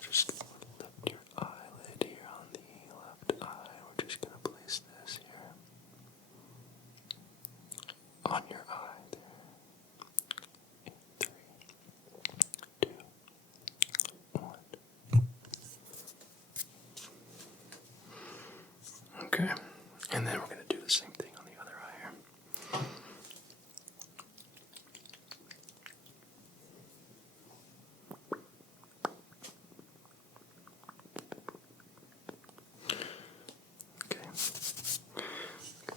just lift your eyelid here on the left eye. We're just going to place this here on your eye there. 3, 2, 1. Okay, and then we're going to do the same thing on the other eye here. Okay, I'm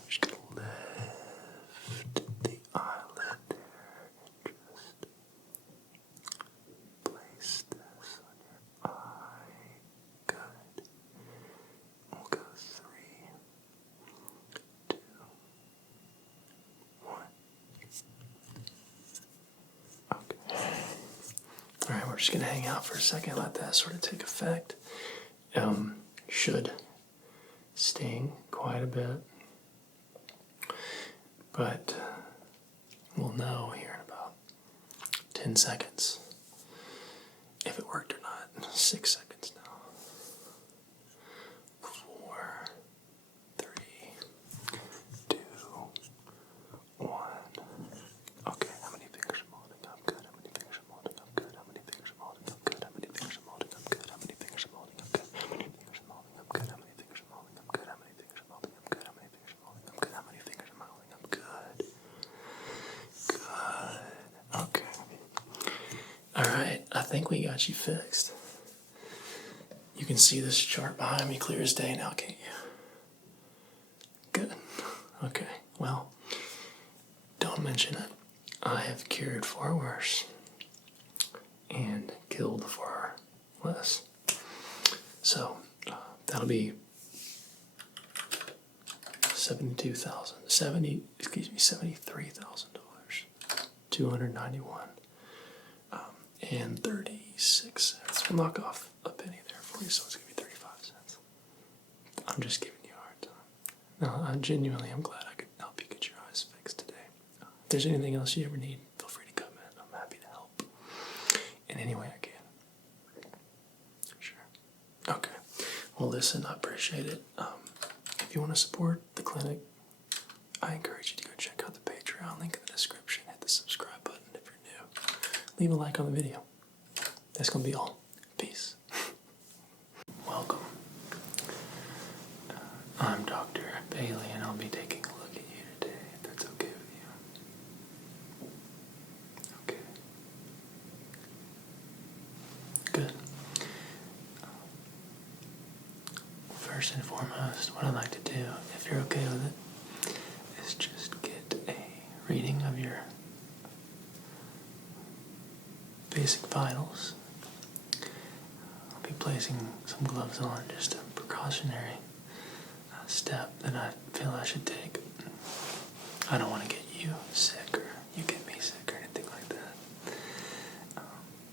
just going to lift the eyelid there and just place this on your eye. Good. We'll go 3, 2, 1. Okay. Alright, we're just going to hang out for a second, let that sort of take effect. Should sting quite a bit, but we'll know here in about 10 seconds if it worked or not. 6 seconds now. 4, 3, 2, 1. Okay, how many fingers are molding up? Good. How many fingers are molding up? Good. How many fingers are molding up? Good. How many fingers are molding up? Good. How many fingers are molding up? Good. How many fingers are molding up? Good. How many fingers are molding up? Good. How many fingers are molding up? Good. How many fingers are molding up? Good. How many fingers are molding up? Good. Good. Okay. Alright, I think we got you fixed. You can see this chart behind me clear as day now, can't you? Good. Okay, well, don't mention it. I have cured far worse and killed far less. So, that'll be $73,000, $291 and 36 cents. We'll knock off a penny there for you, so it's gonna be 35 cents. I'm just giving you a hard time. No, genuinely, I'm glad I could help you get your eyes fixed today. If there's anything else you ever need, feel free to come in. I'm happy to help in any way I can. Sure. Okay. Well, listen, I appreciate it. if you want to support the clinic, I encourage you to go check out the Patreon, link in the description, hit the subscribe button if you're new. Leave a like on the video. That's going to be all. Peace. Welcome. I'm Dr. Bailey, and I'll be taking a look at you today, if that's okay with you. Okay. Good. First and foremost, what I'd like to do, if you're okay with it, is just get a reading of your basic vitals. I'll be placing some gloves on, just a precautionary step that I feel I should take. I don't want to get you sick or you get me sick or anything like that.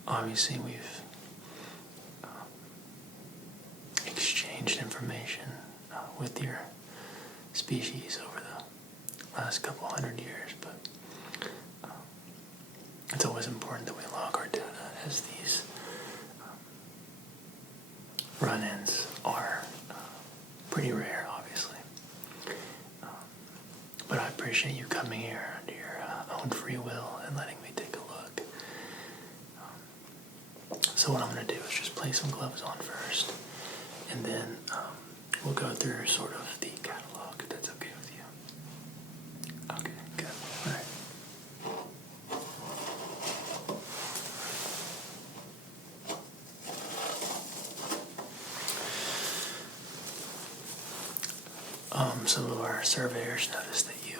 Obviously, we've exchanged information with your species over the last couple hundred years, but it's always important that we log our data, as these run-ins are pretty rare, obviously. But I appreciate you coming here under your own free will and letting me take a look. So what I'm going to do is just place some gloves on first, and then we'll go through sort of the catalog, if that's okay with you. Okay, good. All right. Some of our surveyors noticed that you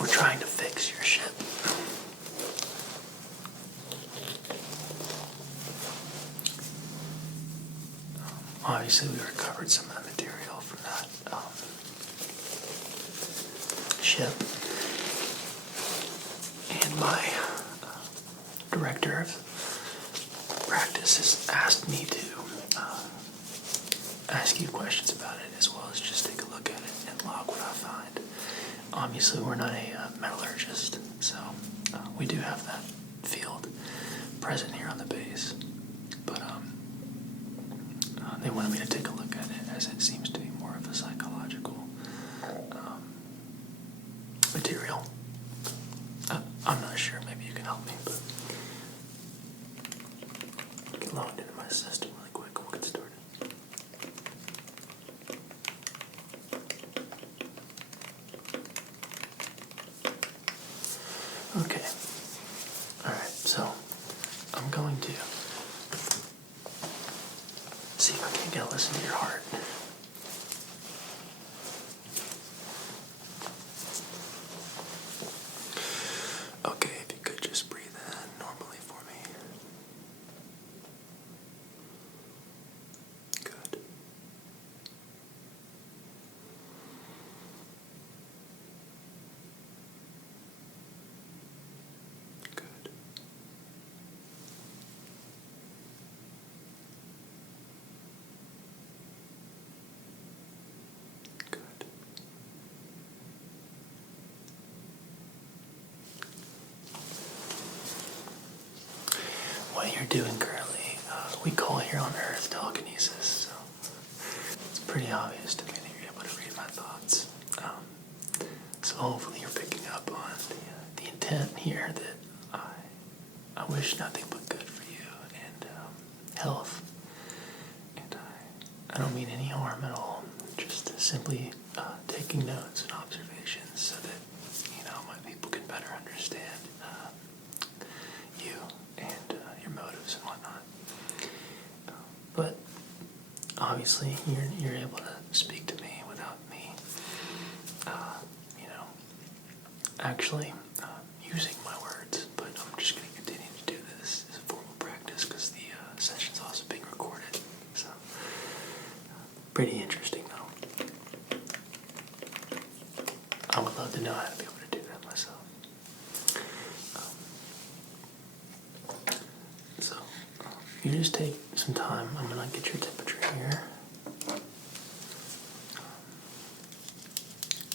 were trying to fix your ship. Obviously, we recovered some of the material from that ship, and my director of practice has asked me to ask you questions about it, as well as just take a look at it and log what I find. Obviously, we're not a metallurgist, so we do have that field present here on the base, but they wanted me to take a look at it, as it seems to be more of a psychological material. I'm not sure, maybe you can help me, but get logged into my system really quick and we'll get started. Okay. Alright, so I'm going to see if I can get a listen to your heart. Okay, if you could just breathe in normally for me. Good. Good. Good. What you're doing currently, we call here on Earth telekinesis, so it's pretty obvious to me that you're able to read my thoughts. So hopefully you're picking up on the intent here that I wish nothing but good for you and health. And I don't mean any harm at all, just simply taking notes and observations so that, my people can better understand you and your motives and whatnot. But obviously, you're able to speak to me without me, actually using my words. But I'm just going to continue to do this as a formal practice because the session's also being recorded. So, pretty interesting, though. I would love to know how to be able to do that myself. So, you just take some time. I'm going to get your temperature here.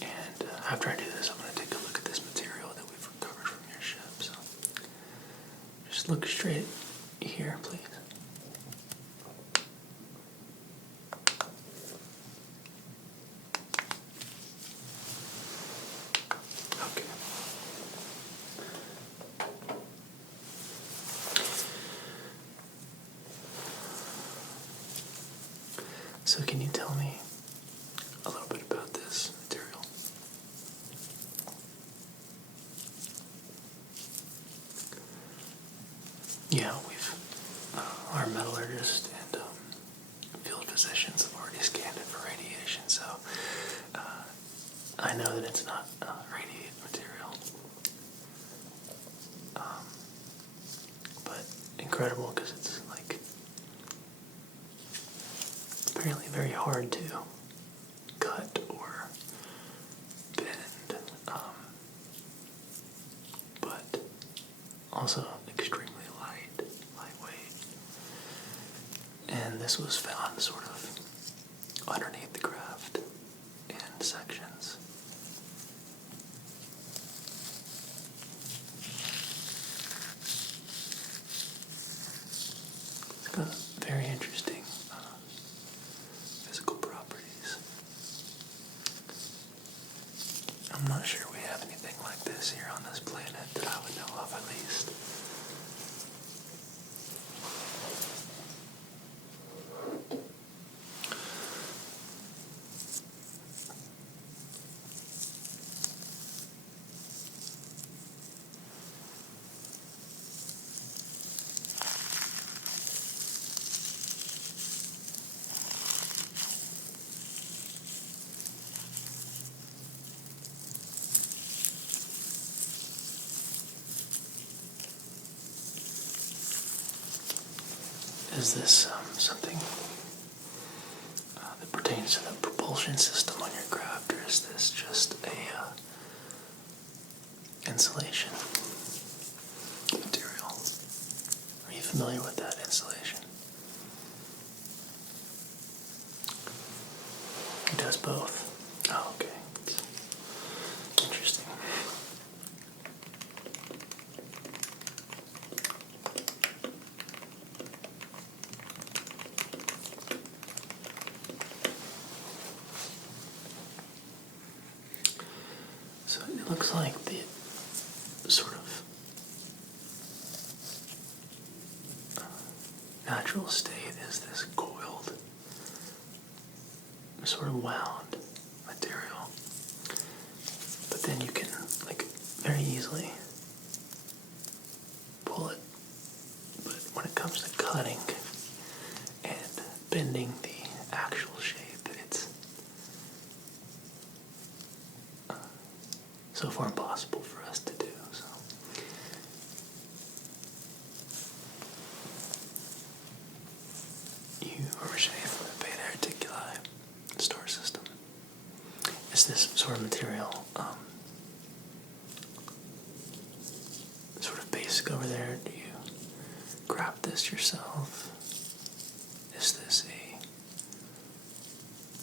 And after I do this, I'm going to take a look at this material that we've recovered from your ship. So, just look straight here, please. So can you tell me a little bit about this material? Yeah, our metallurgist and field physicians have already scanned it for radiation, so I know that it's not radiated material. But incredible because it's like apparently very hard to cut or bend, but also extremely lightweight. And this was found sort of underneath the craft in sections. It's got very interesting physical properties. I'm not sure we have anything like this here on this planet that I would know of, at least. Is this something that pertains to the propulsion system on your craft, or is this just a insulation material? Are you familiar with that insulation? It does both. Oh, okay. Interesting. So it looks like the sort of natural state is this coiled, sort of wound material. But then you can, like, very easily pull it. But when it comes to cutting and bending the actual shape, it's so far impossible for us to do. So you originate from the beta reticuli star system. Is this sort of material sort of basic over there? Do you craft this yourself? Is this a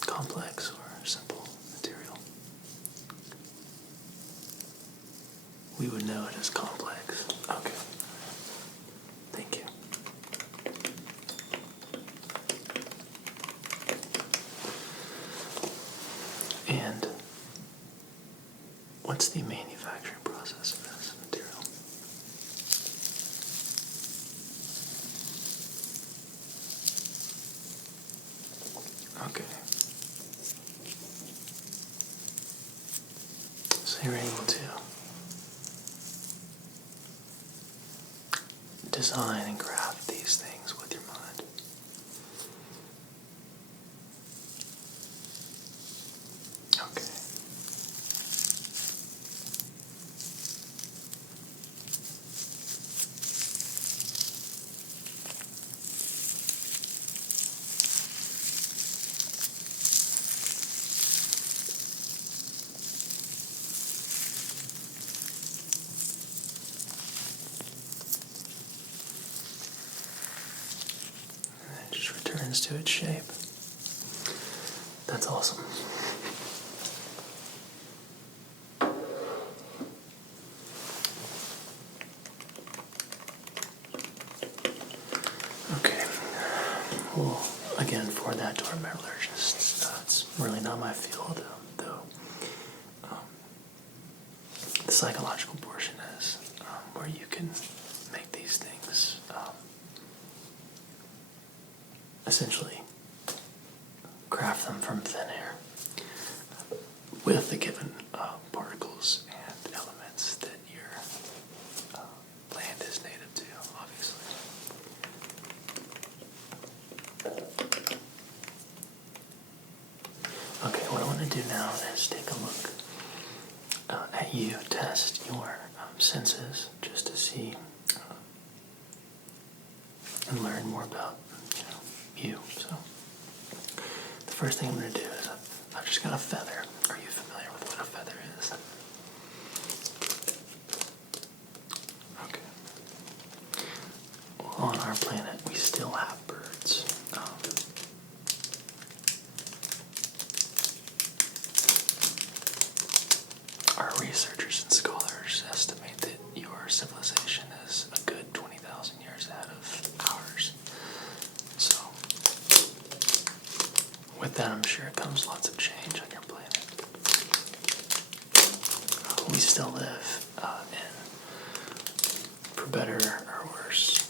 complex or simple material? We would know it as complex. Okay. Thank you. And what's the manufacturing process of this material? Okay. So you're able to design and craft these things with your mind. Okay. And it just returns to its shape. That's awesome. Okay. Well, again, for that to our metallurgists, it's really not my field, though. The psychological portion is where you can make these things essentially from thin air with the given particles and elements that your land is native to, obviously. Okay, what I want to do now is take a look at you, test your senses, just to see and learn more about you. So the first thing I'm going to do is I've just got a feather. Are you familiar with what a feather is? Okay. Well, on our planet, we still have birds. Our researchers and scholars estimate that your civilization is a good 20,000 years ahead of ours. So, with that, I'm sure comes lots of change on your planet. We still live in, for better or worse,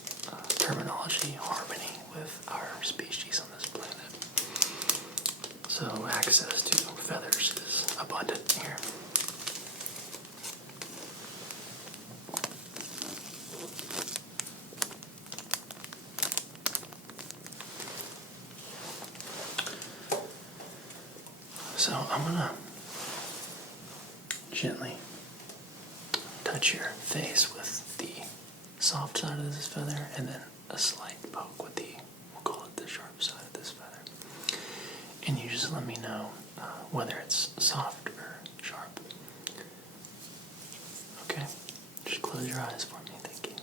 terminology, harmony with our species on this planet. So, access to feathers is abundant here. So I'm going to gently touch your face with the soft side of this feather and then a slight poke with we'll call it the sharp side of this feather. And you just let me know whether it's soft or sharp. Okay? Just close your eyes for me. Thank you.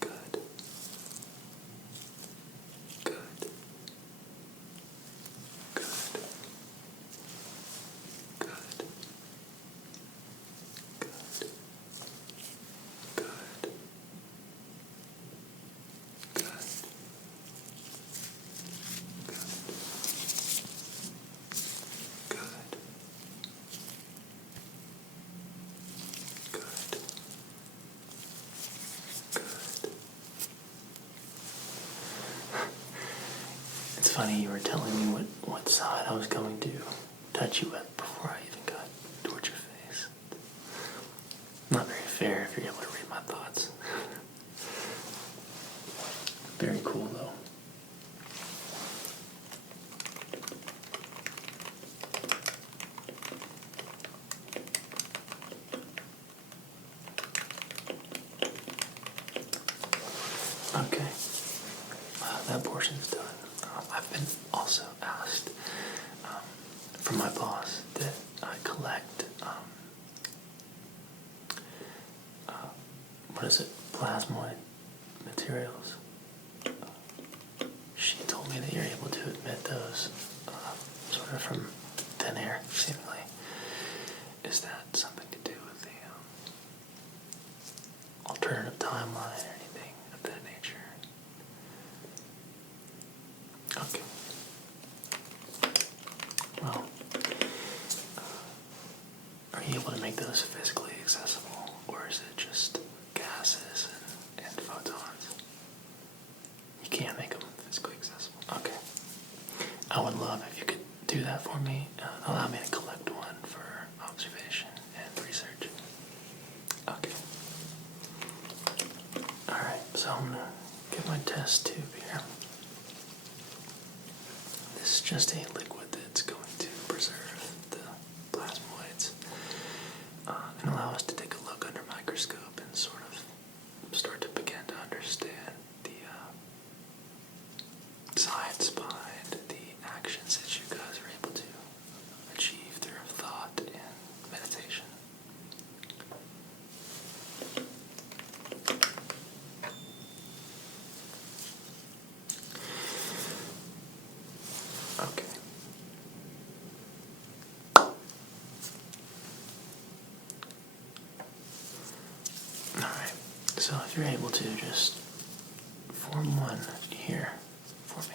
Good. Good. Good. Good. Good. Good. Good. Good. Good. Good. It's funny, you were telling me what side I was going to touch you with before I even got towards your face. Not very fair if you're able to read my thoughts. Very cool, though. Okay, that portion's done. I've been also asked from my boss that I collect, what is it, plasmoid materials. She told me that you're able to emit those sort of from thin air, seemingly. Is that something to do with the alternative timeline or anything of that nature? Okay. Well, are you able to make those physically accessible, or is it just gases and photons? You can't make them physically accessible. Okay. I would love if you could do that for me. Allow me to collect one for observation and research. Okay. Alright, so I'm going to get my test tube here. This is just a liquid that's going to preserve the plasmoids and allow us to take a look under a microscope and sort of start to begin to understand the science behind the actions that you guys are able to achieve through thought and meditation. Okay. Alright, so if you're able to just form one here for me.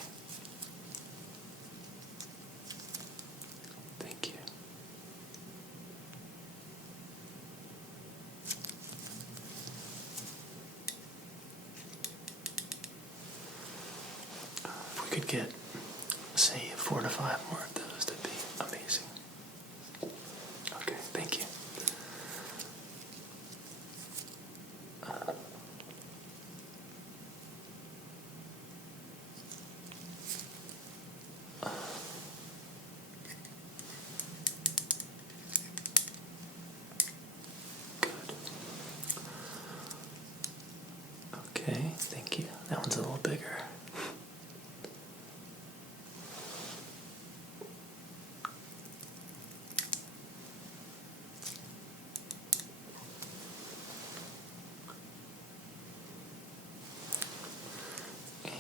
Thank you. If we could get, say, 4 to 5 more of those, that'd be amazing. Okay, thank you. Good. Okay, thank you. That one's a little bigger.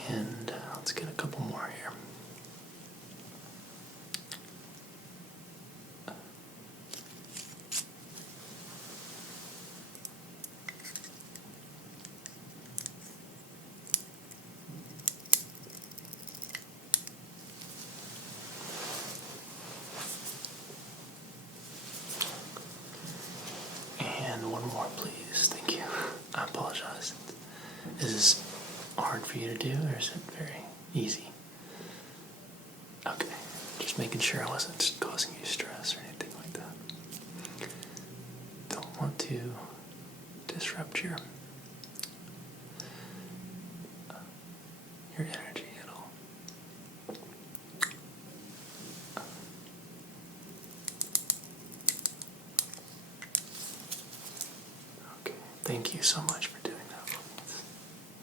And let's get a couple more here. And one more, please. Thank you. I apologize. Is this hard for you to do, or is it very easy? Okay. Just making sure I wasn't causing you stress or anything like that. Don't want to disrupt your energy at all. Okay. Thank you so much for doing that for me. It's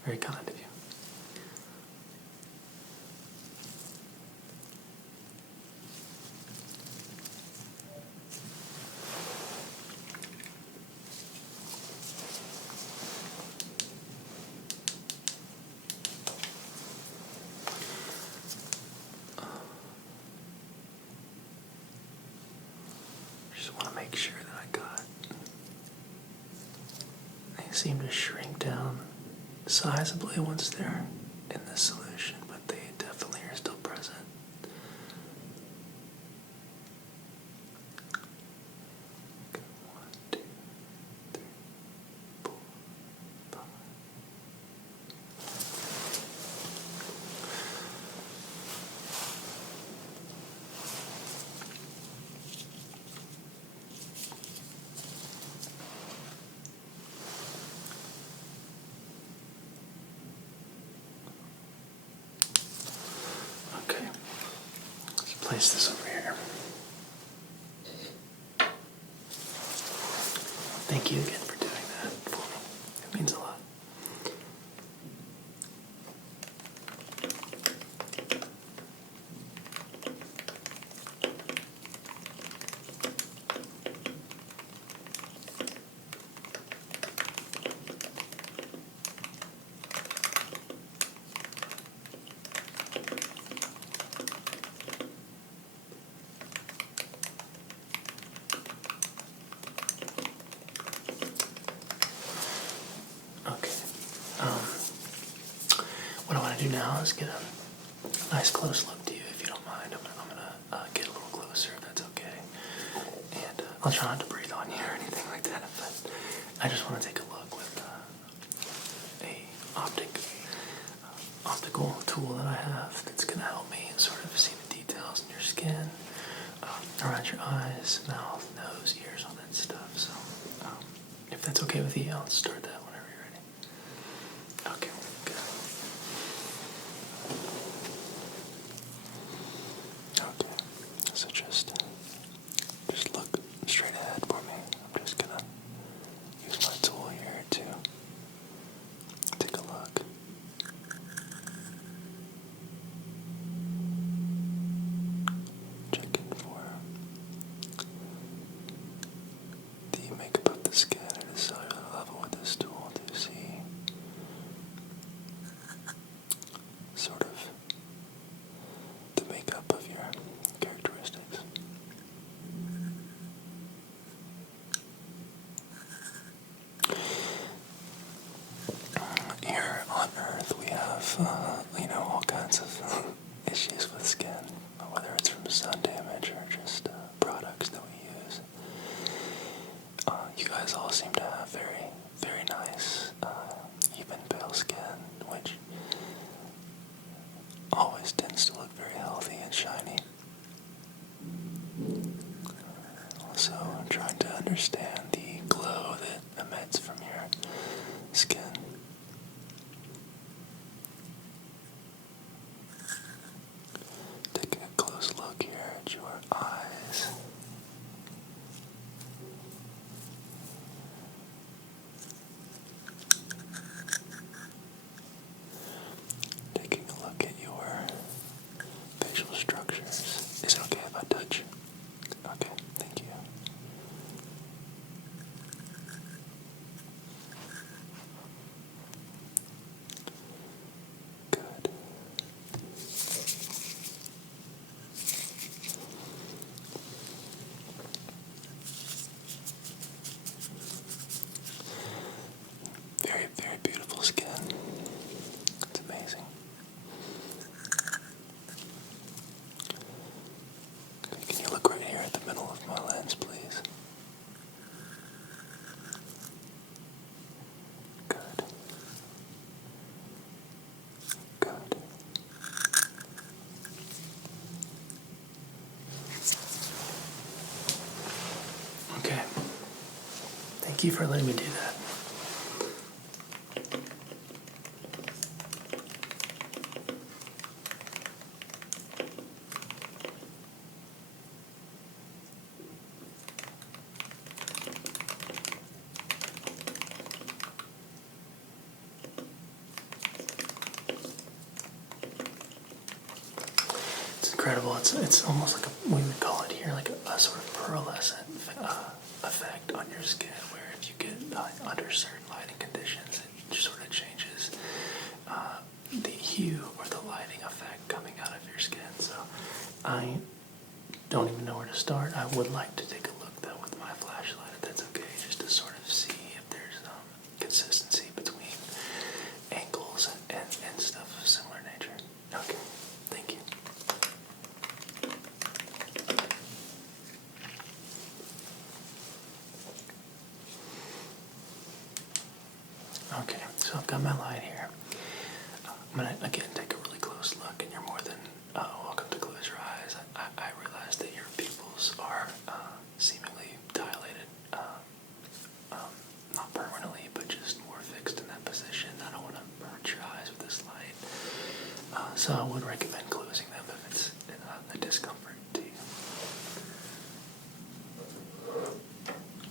very kind of you. Just want to make sure that I got. They seem to shrink down sizably once they're in the solution, but they definitely are still present. Okay, 1, 2, 3, 4, 5. Okay, let's place this over here. Thank you again for doing that for me. It means a lot. Okay. What I want to do now is get a nice close look to you, if you don't mind. I'm gonna get a little closer, if that's okay. And I'll try not to breathe on you or anything like that, but I just want to take a look with a optical tool that I have that's gonna help me sort of see the details in your skin, around your eyes, mouth, nose, ears, all that stuff. So, if that's okay with you, I'll start that whenever you're ready. Okay, good. Okay, so just look straight ahead for me. I'm just gonna use my tool here to take a look. Checking for the makeup of the skin at a cellular level with this tool to see sort of the makeup of your characteristics. Here on Earth, we have, all kinds of issues with skin, whether it's from sun damage or just products that we use. You guys all seem to have very, very nice, even pale skin, which always tends you for letting me do that. It's incredible. It's almost like we would call it here like a sort of pearlescent effect on your skin, where if you get under certain lighting conditions, it sort of changes the hue or the lighting effect coming out of your skin. So I don't even know where to start. I would like to take a look though with my flashlight, if that's okay, just to sort of see if there's consistency between angles and stuff of similar nature. Okay, thank you. Okay, so I've got my light here. I'm going to again take a really close look, and you're more than welcome to close your eyes. I realize that your pupils are seemingly dilated, not permanently, but just more fixed in that position. I don't want to hurt your eyes with this light, so I would recommend closing them if it's a discomfort to you.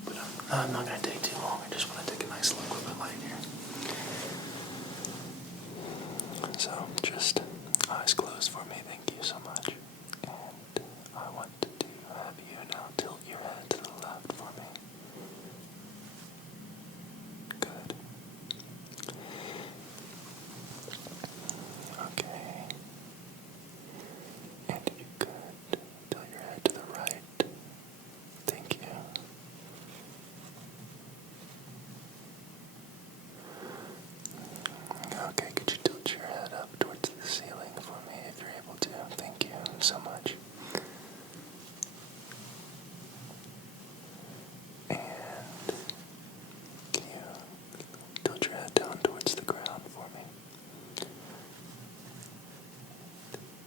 But I'm not going to take too long. I just want to take a nice look with my light here. So just eyes closed for me, thank you so much. And I want to have you now tilt your head to the left for me. Good. Okay. And if you could tilt your head to the right. Thank you. Okay, could you tilt your head up towards the ceiling for me if you're able to? Thank you so much. And can you tilt your head down towards the ground for me?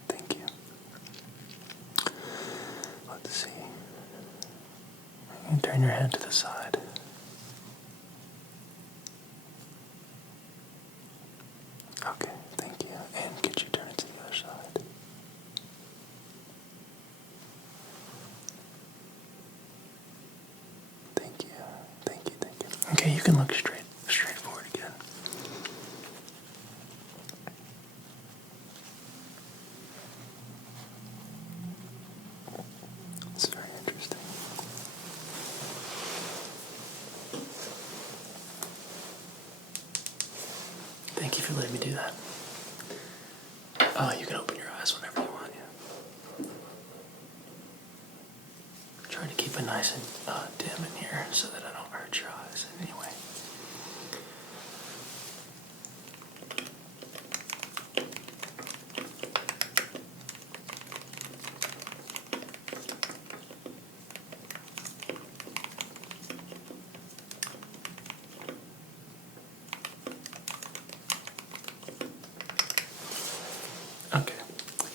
Thank you. Let's see. And turn your head to the side. Okay, thank you. And could you turn it to the other side? Thank you. Thank you, thank you. Okay, you can look straight forward again. It's very interesting. Thank you for letting me do that. You can open your eyes whenever you want, yeah. Try to keep it nice and dim in here so that I don't hurt your eyes in any way. Okay,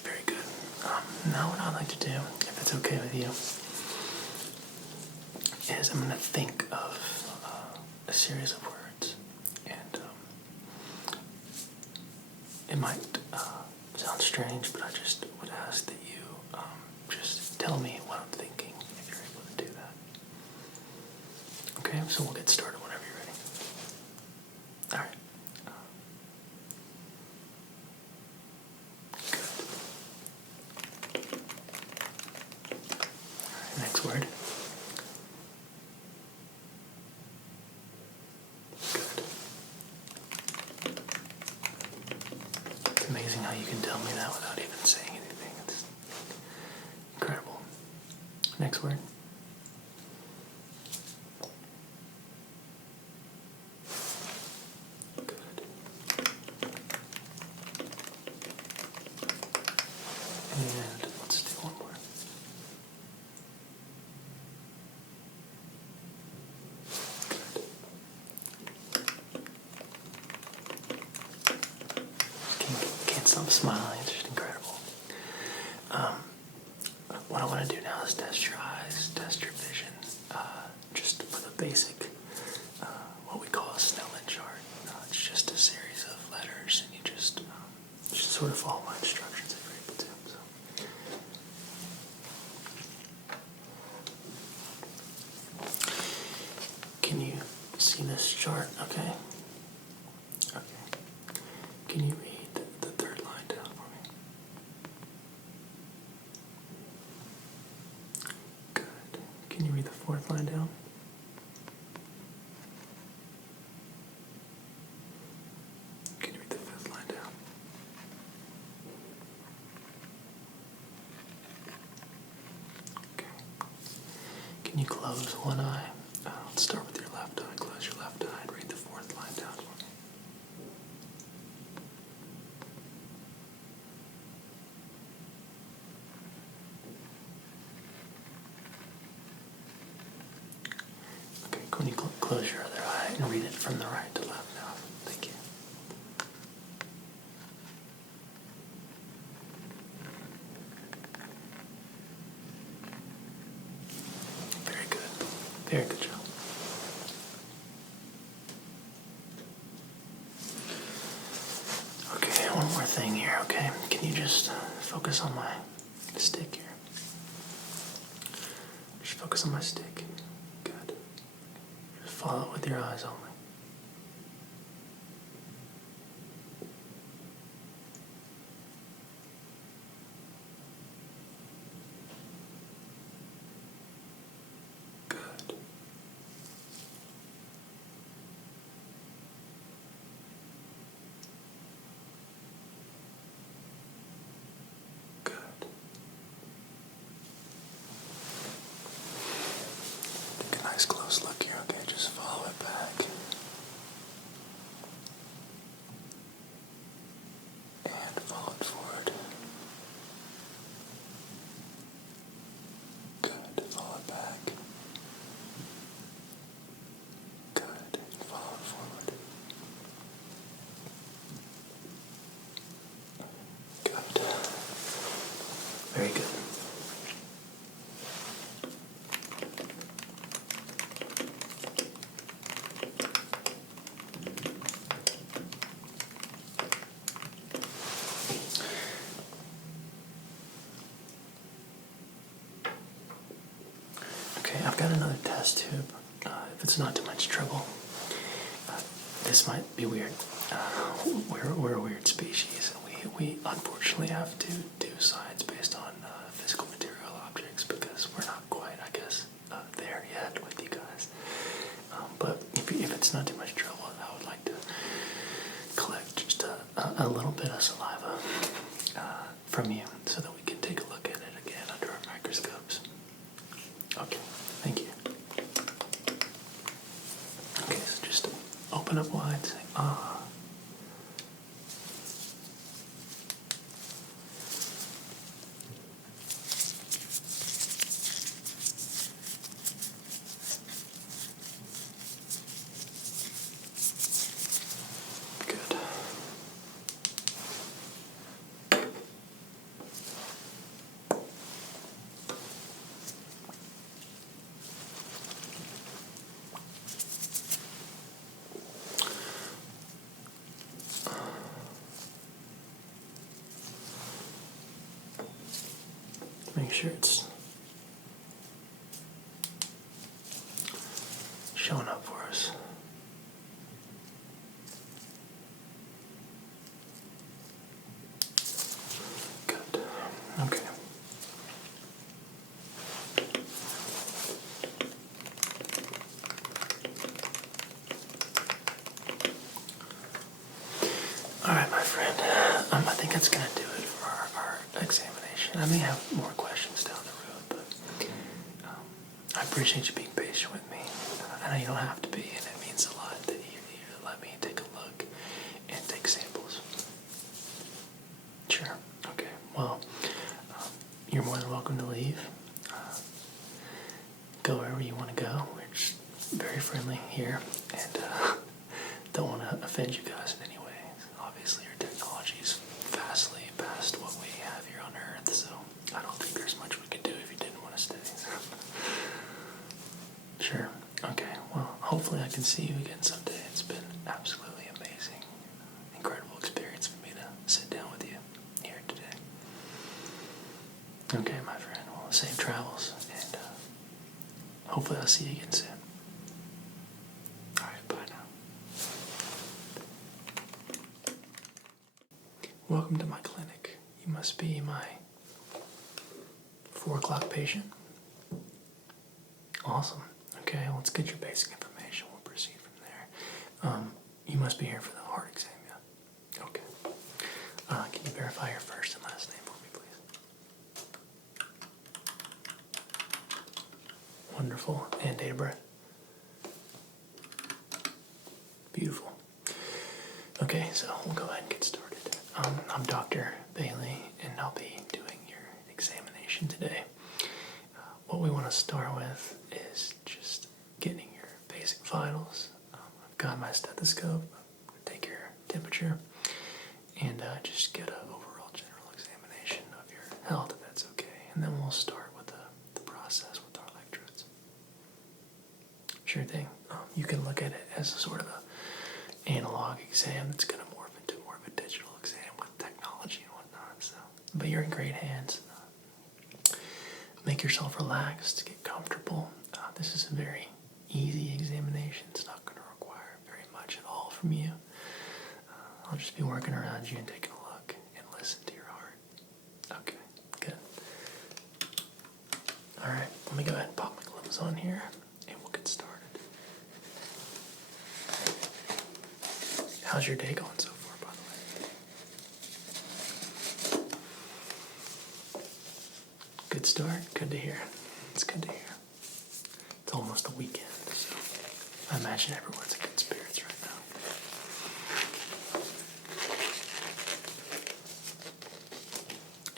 very good. Now what I'd like to do, if it's okay with you, is I'm going to think of a series of words, and it might sound strange, but I just would ask that you just tell me what I'm thinking, if you're able to do that. Okay, so we'll get started whenever you're ready. All right. Next word. Good. It's amazing how you can tell me that without even saying anything. It's incredible. Next word. Good. And let's do one more. Can't stop smiling. It's just incredible. What I want to do now is test your eyes, test your vision, just with a basic sort of follow my instructions if you're able to. So. Can you see this chart? Okay. Okay. Can you read the third line down for me? Good. Can you read the fourth line down? Can you read the fifth line down? Okay. Can you close one eye? Let's start with your left eye. Close your left eye and read the fourth line down for me. Okay, can you close your other eye and read it from the right to left now? Thank you. Very good. Very good job. Okay, one more thing here, okay? Can you just focus on my stick here? Just focus on my stick. Good. Just follow it with your eyes only. Good. Good. Take a nice close look here, okay? Just follow it back. And follow it forward. Good. Follow it back. Good. And follow it forward. Good. Very good. Okay, I've got another test tube. If it's not too much trouble, this might be weird. We're a weird species. We unfortunately have to do science based on physical material objects because we're not quite, I guess, there yet with you guys. But if it's not too much trouble, I would like to collect just a little bit of saliva from you so that we can take a look at it again under our microscopes. Okay, thank you. Okay, so just open up wide, say, ah. Good. Make sure it's showing up for us. Good. Okay. All right, my friend. I think that's going to do it for our examination. I may have more questions down the road, but I appreciate you being patient with me. I know you don't have to be, and it means a lot that you let me take a look and take samples. Sure. Okay. Well, you're more than welcome to leave. Go wherever you want to go. We're just very friendly here, and don't want to offend you guys in any way. Obviously, our technology is vastly past what we have here on Earth, so I don't think there's much we could do if you didn't want to stay. Sure. Okay. Well, hopefully I can see you again someday. It's been absolutely amazing, incredible experience for me to sit down with you. hopefully I'll see you again soon. Alright, bye now. Welcome to my clinic. You must be my 4 o'clock patient. Awesome. Okay, well, let's get your basic information. We'll proceed from there. You must be here for the heart exam, yeah? Okay. Can you verify your first and last name for me, please? Wonderful. And date of birth? Beautiful. Okay, so we'll go ahead and get started. I'm Dr. Bailey, and I'll be doing your examination today. What we want to start with is just getting your basic vitals. I've got my stethoscope. I'm going to take your temperature and just get an overall general examination of your health, if that's okay. And then we'll start with the process with our electrodes. Sure thing. You can look at it as a sort of an analog exam that's going to morph into more of a digital exam with technology and whatnot. So, but you're in great hands. Make yourself relaxed, get comfortable. This is a very easy examination. It's not going to require very much at all from you. I'll just be working around you and taking a look and listen to your heart. Okay, good. All right, let me go ahead and pop my gloves on here and we'll get started. How's your day going so far, by the way? Good start. Good to hear. It's good to hear. It's almost the weekend, so I imagine everyone's in good spirits right now.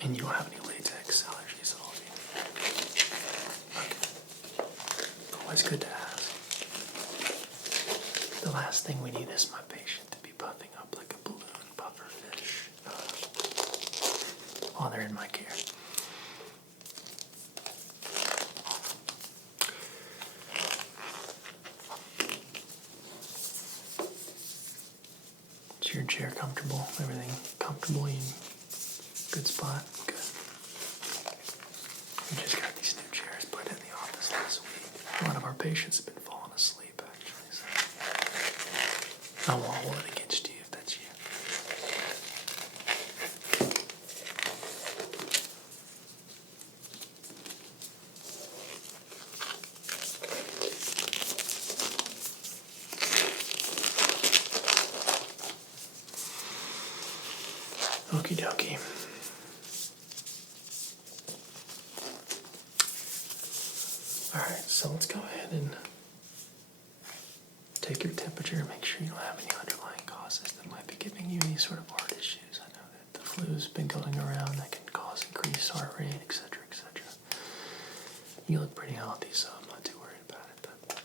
And you don't have any latex allergies at all, do you? Okay. Always good to ask. The last thing we need is my patient to be puffing up like a balloon puffer fish while they're in my care. Is your chair comfortable? Everything comfortable? You good spot? Good. We just got these new chairs put in the office last week. A lot of our patients have been falling asleep, actually. So I won't hold it against you if that's you. Okie dokie. Alright, so let's go ahead and take your temperature, make sure you don't have any underlying causes that might be giving you any sort of heart issues. I know that the flu's been going around that can cause increased heart rate, etc., etc. You look pretty healthy, so I'm not too worried about it. But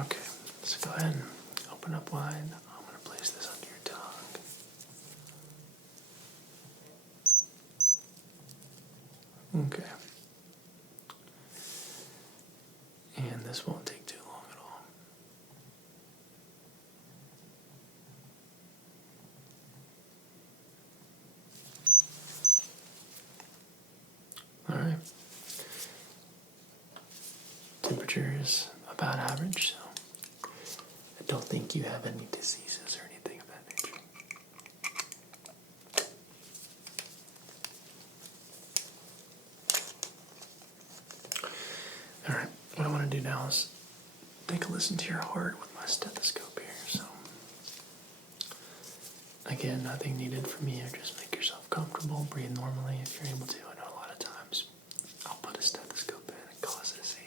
okay, so go ahead and open up wide. I'm going to place this under your tongue. Okay. And this won't take too long at all. Alright. Temperature is about average, so I don't think you have any diseases or anything of that nature. Alright, what I want to do now is take a listen to your heart with my stethoscope here. So, again, nothing needed from you. Just make yourself comfortable, breathe normally if you're able to. I know a lot of times I'll put a stethoscope in and it causes a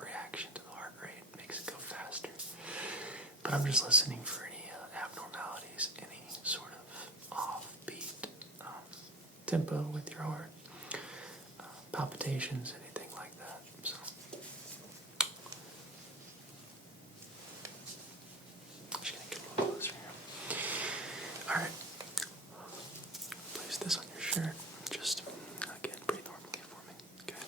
reaction to the heart rate, makes it go faster. But I'm just listening for any abnormalities, any sort of offbeat tempo with your heart, palpitations, anything like that. So, just gonna get a little closer here. All right, place this on your shirt. Just again, breathe normally for me. Okay.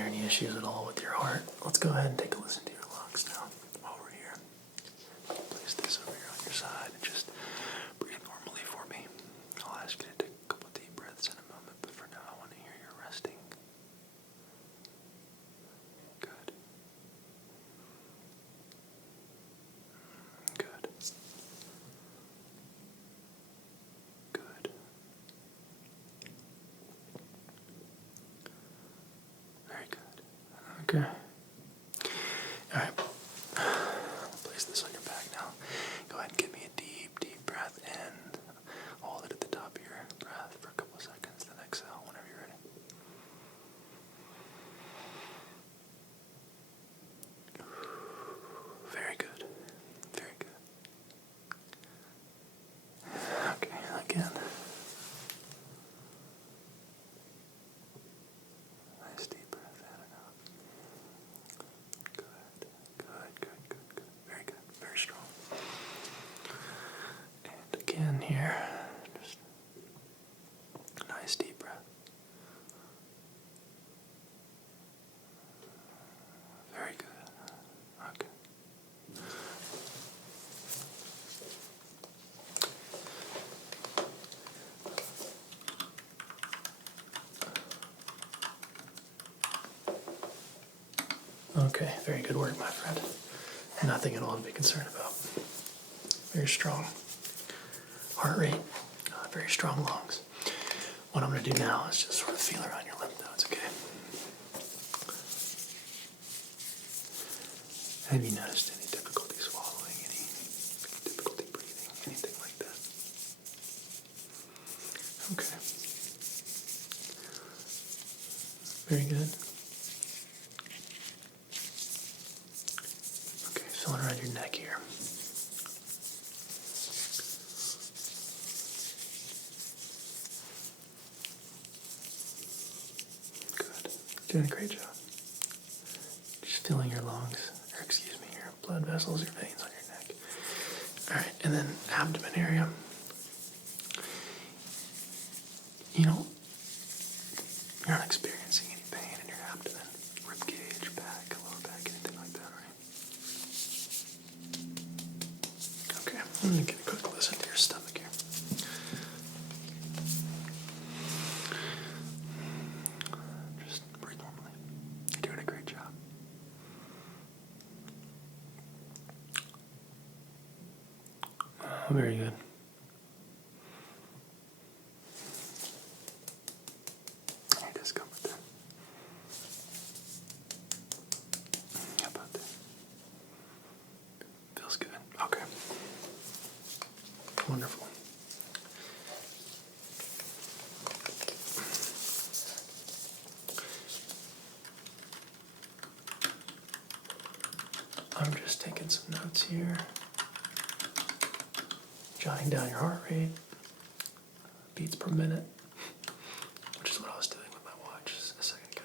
hear any issues at all with your heart, let's go ahead and take a listen to your lungs now while we're here. Place this over here on your side and just breathe normally for me. I'll ask you to take a couple deep breaths in a moment, but for now I want to hear you resting. Good. Good. Good. Very good. Okay. All right. Place this on your back now. Go ahead and give me a deep, deep breath in. Hold it at the top of your breath for a couple of seconds, then exhale whenever you're ready. Very good. Very good. Okay, again. Nice deep breath in and out. Good, good, good, good, good. Very good, very strong. And again here, just a nice deep breath. Very good. Okay. Okay, very good work, my friend. Nothing at all to be concerned about. Very strong heart rate, very strong lungs. What I'm going to do now is just sort of feel around your lymph nodes, okay? Have you noticed any difficulty swallowing, any difficulty breathing, anything like that? Okay. Very good. Okay, feeling around your neck here. Good. Doing a great job. Just feeling your lungs, or excuse me, your blood vessels, your veins on your neck. All right, and then abdomen area. You know, you're not experiencing any pain in your abdomen, rib cage, back, lower back, anything like that, right? Okay, I'm going to get a quick listen to your stomach here. Just breathe normally. You're doing a great job. Very good. Any discomfort there? How about that? Feels good. Okay. Wonderful. I'm just taking some notes here. Jotting down your heart rate, beats per minute, which is what I was doing with my watch a second ago.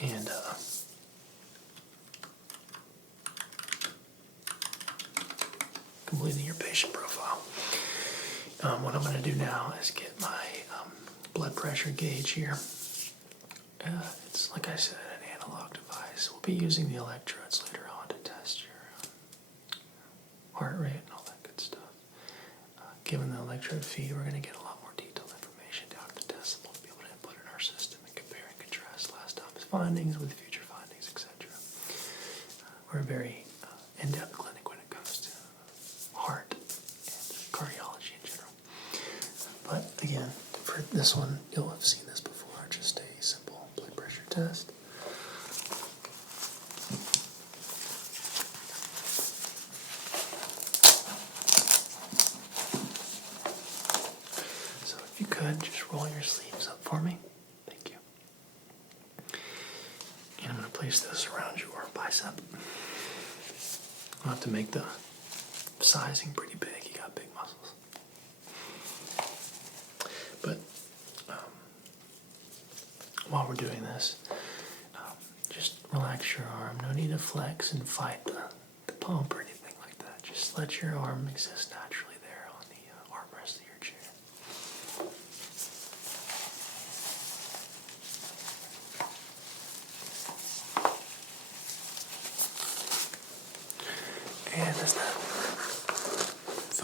And completing your patient profile. What I'm going to do now is get my blood pressure gauge here. It's, like I said, an analog device. We'll be using the electrodes later on to test your heart rate and all that good stuff. Given the electrode feed, we're going to get a lot more detailed information down to the decibel to be able to input in our system and compare and contrast last time's findings with future findings, etc. We're a very in-depth clinic when it comes to heart and cardiology in general. But again, for this one, you'll have seen this before, just a simple blood pressure test. So if you could, just roll your sleeves up for me. Thank you. And I'm going to place this around your bicep. I'll have to make the sizing pretty big. You got big muscles. But while we're doing this, just relax your arm. No need to flex and fight the pump or anything like that. Just let your arm exist naturally there on the armrest of your chair.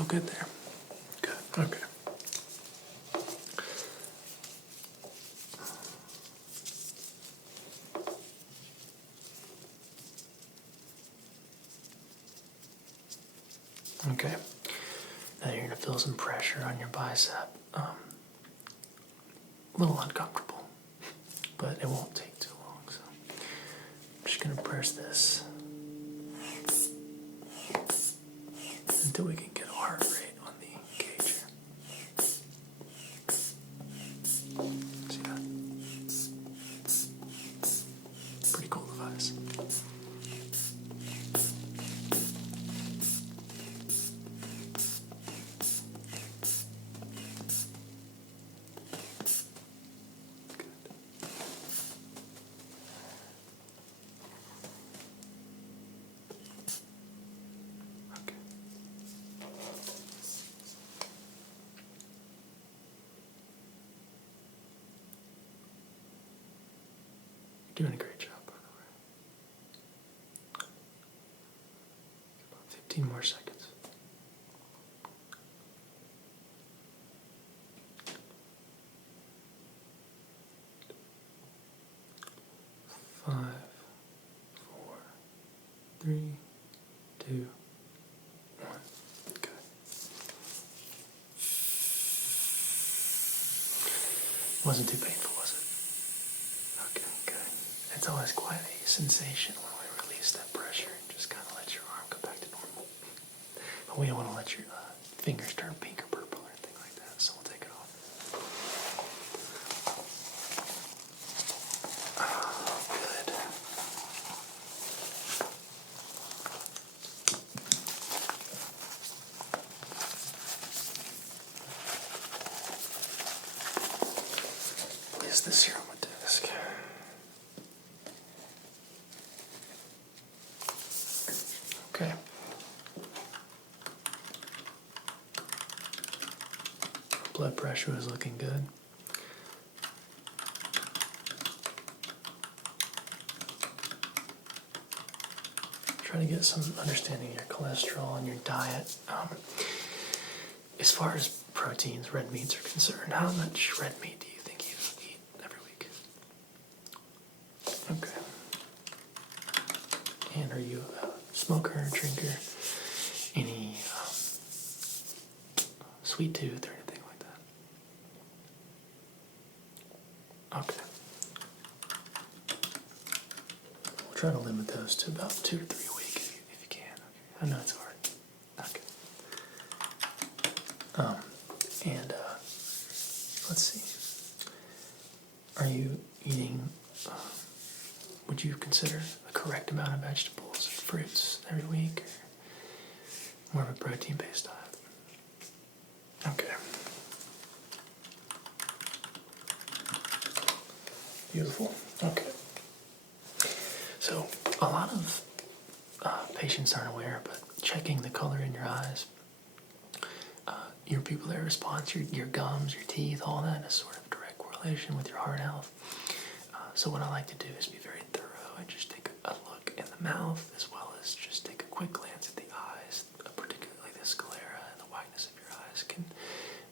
good there? Good, okay. Okay, now you're going to feel some pressure on your bicep. A little uncomfortable, but it won't take too long. So I'm just going to press this until we can get a heart rate on the gauge here. See that? Pretty cool device. Doing a great job, by the way. About 15 more seconds. 5, 4, 3, 2, 1. Good. Wasn't too painful, was it? Okay, good. It's always quite a sensation when we release that pressure and just kind of let your arm go back to normal. But we don't want to let your fingers turn pink or purple or anything like that, so we'll take it off. Oh, good. Place this here on my desk. Okay. Blood pressure is looking good. Try to get some understanding of your cholesterol and your diet. As far as proteins, red meats are concerned, how much red meat do you think you eat every week? Okay. And are you a smoker, drinker, any sweet tooth or anything like that? Okay. We'll try to limit those to about 2 to 3 a week if you can. Okay. I know it's hard. Okay. And let's see. Are you eating, would you consider a correct amount of vegetables and fruits every week? Or more of a protein-based diet? Okay. Beautiful. Okay. So a lot of patients aren't aware, but checking the color in your eyes, your pupillary response, your gums, your teeth, all that is sort of direct correlation with your heart health. So what I like to do is be very thorough and just take a look in the mouth as well as just take a quick glance at the eyes, particularly the sclera and the whiteness of your eyes can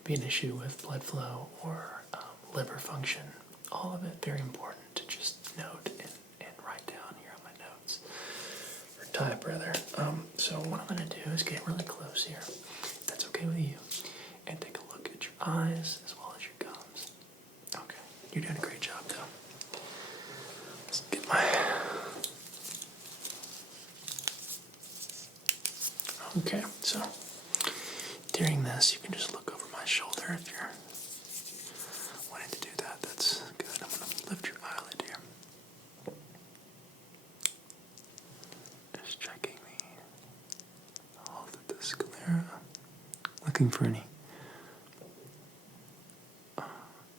be an issue with blood flow or liver function. All of it very important to just note and write down here on my notes, or type rather. So what I'm going to do is get really close here, if that's okay with you, and take a look at your eyes as well as your gums. Okay, you're doing a great job though. Let's get my... Okay, so during this you can just look over my shoulder if you're wanting to do that. That's good. I'm going to lift your eyelid here. Just checking the health of the sclera. Looking for any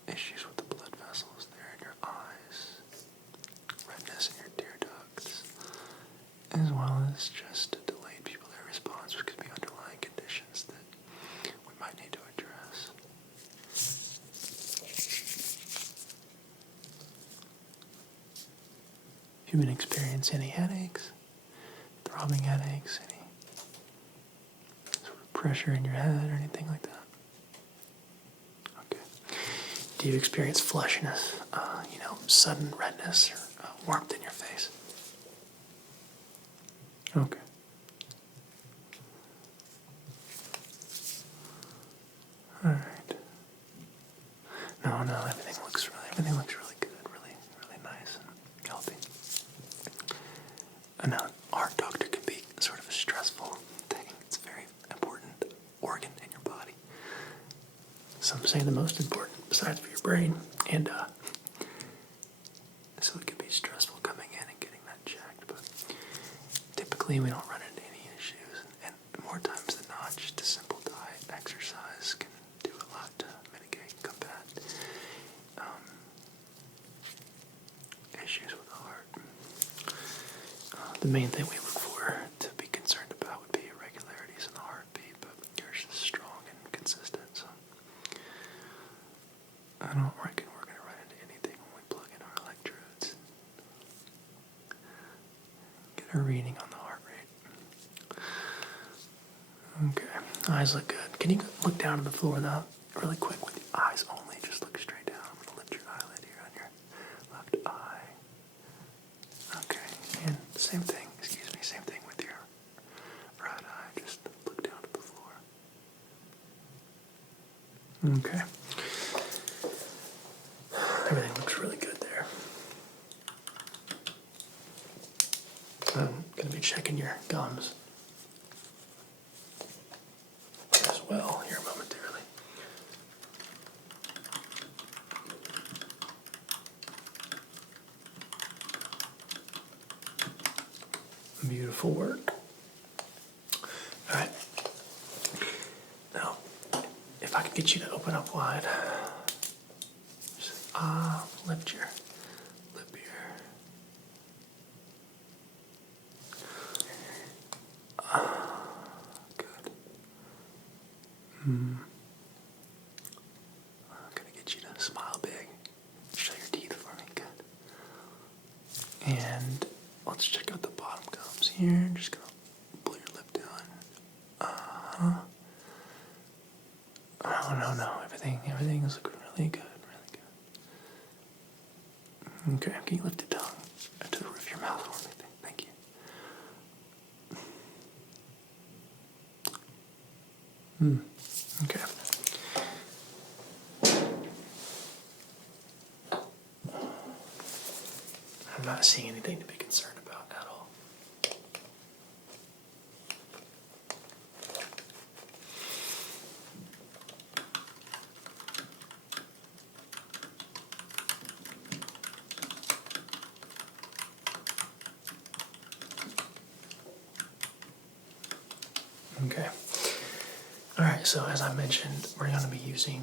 issues with the blood vessels there in your eyes, redness in your tear ducts, as well as just a delayed pupillary response, which could be underlying conditions that we might need to address. If you've been experiencing any headaches, throbbing headaches, any sort of pressure in your head or anything like that? Okay. Do you experience flushiness, sudden redness or warmth in your face? Okay. All right. No, everything looks really good, really nice and healthy. And now, our doctor can be sort of a stressful thing. It's a very important organ in your body. Some say the most important, besides for your brain. And so it can be stressful coming in and getting that checked. But typically, we don't run into any issues. And more times than not, just a simple diet, exercise can do a lot to mitigate and combat issues with the heart. The main thing we look for to be concerned about would be irregularities in the heartbeat, but yours is strong and consistent, so I don't reckon we're going to run into anything when we plug in our electrodes. Get a reading on the heart rate. Okay, eyes look good. Can you look down to the floor now, really quick, with your eyes only? Just look straight down. I'm going to lift your eyelid here on your left eye. Okay, and same thing with your right eye. Just look down to the floor. Okay. Everything looks really good there. I'm going to be checking your gums as well here momentarily. Beautiful work. All right. Now, if I could get you to open up wide, just lift your lip here. Good. I'm gonna get you to smile big. Show your teeth for me. Good. And let's check out the bottom gums here. I'm just gonna pull your lip down. Oh, no. Everything is looking really good. Okay, can you lift your tongue to the roof of your mouth for me? Thank you. Okay. I'm not seeing anything to be concerned about at all. Okay. All right, so as I mentioned, we're going to be using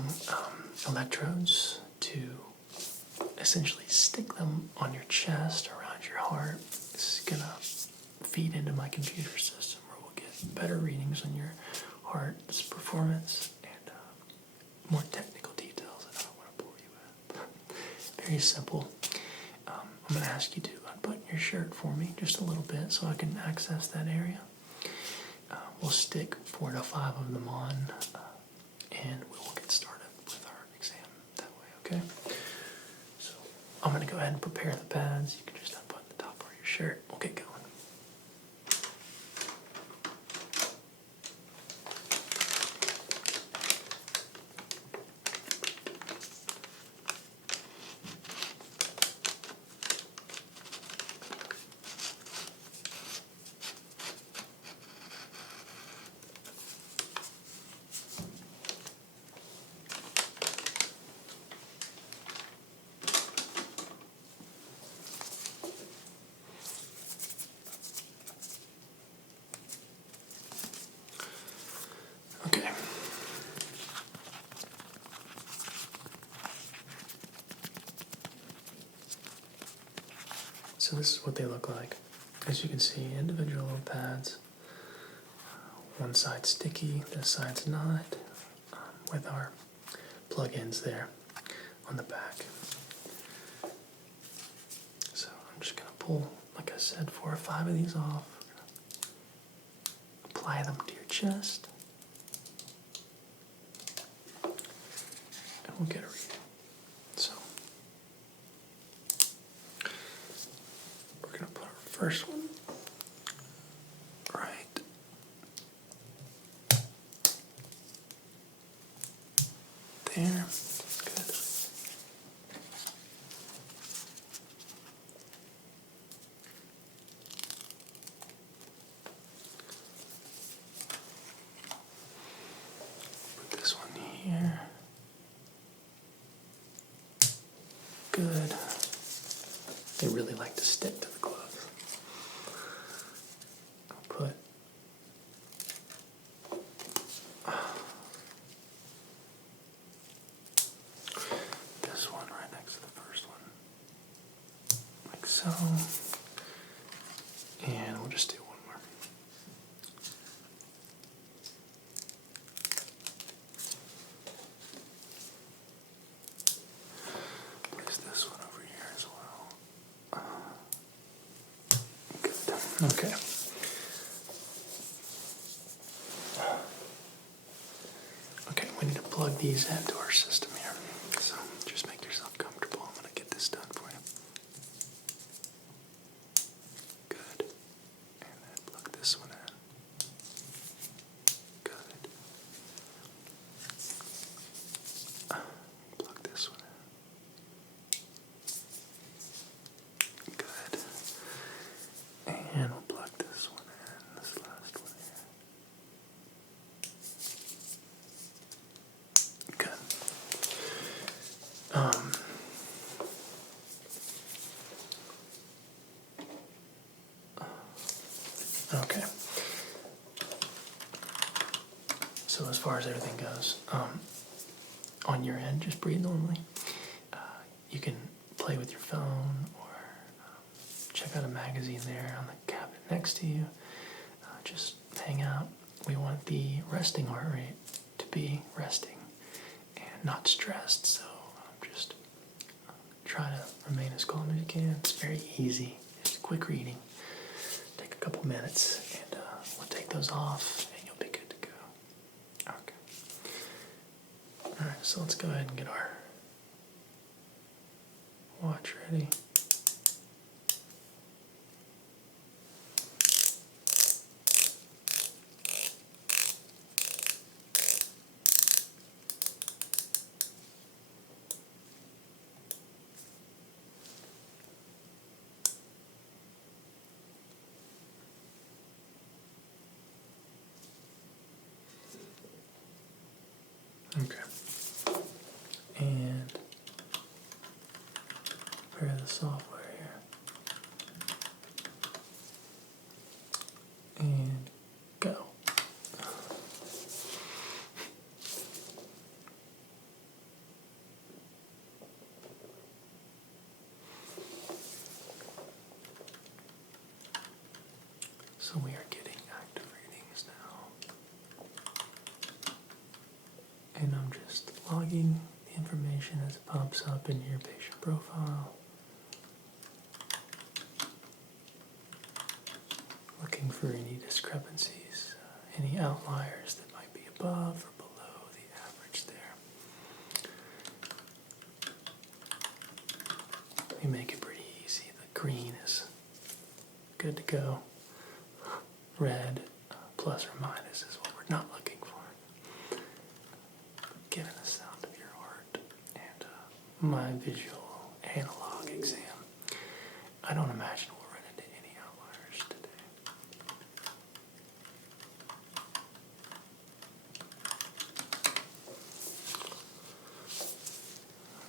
electrodes to essentially stick them on your chest, around your heart. This is going to feed into my computer system where we'll get better readings on your heart's performance and more technical details that I don't want to bore you with. Very simple. I'm going to ask you to unbutton your shirt for me just a little bit so I can access that area. We'll stick 4 to 5 of them on, and we will get started with our exam that way, okay? So I'm going to go ahead and prepare the pads. You can just unbutton the top part of your shirt. We'll get going. Okay. So this is what they look like. As you can see, individual little pads. One side's sticky, this side's not, with our plug-ins there on the back. So I'm just going to pull, like I said, 4 or 5 of these off. Apply them to your chest. we'll get a reading. So we're going to put our first one right there. Good. Put this one here. Good. They really like to stick to the gloves. I'll put this one right next to the first one, like so. And we'll just do one more. Place this one over here as well. Good. Okay. Okay, we need to plug these into our system here. So just make yourself comfortable. I'm going to get this done for you. Good. And then plug this one in. Good. Plug this one in. Good. And we'll plug this one in, this last one here. Good. Okay. So as far as everything goes, on your end, just breathe normally. You can play with your phone or check out a magazine there on the cabinet next to you. Just hang out. We want the resting heart rate to be resting and not stressed. So just try to remain as calm as you can. It's very easy. It's a quick reading. Take a couple minutes and we'll take those off and you'll be good to go. Okay. Alright, so let's go ahead and get our watch ready. Okay. And prepare the software here. And go. So we are getting active readings now. And I'm just logging the information as it pops up in your patient profile. Looking for any discrepancies, any outliers that might be above or below the average there. We make it pretty easy. The green is good to go. Red, plus or minus, is what we're not looking for. Given the sound of your heart and my visual analog exam, I don't imagine we'll run into any outliers today.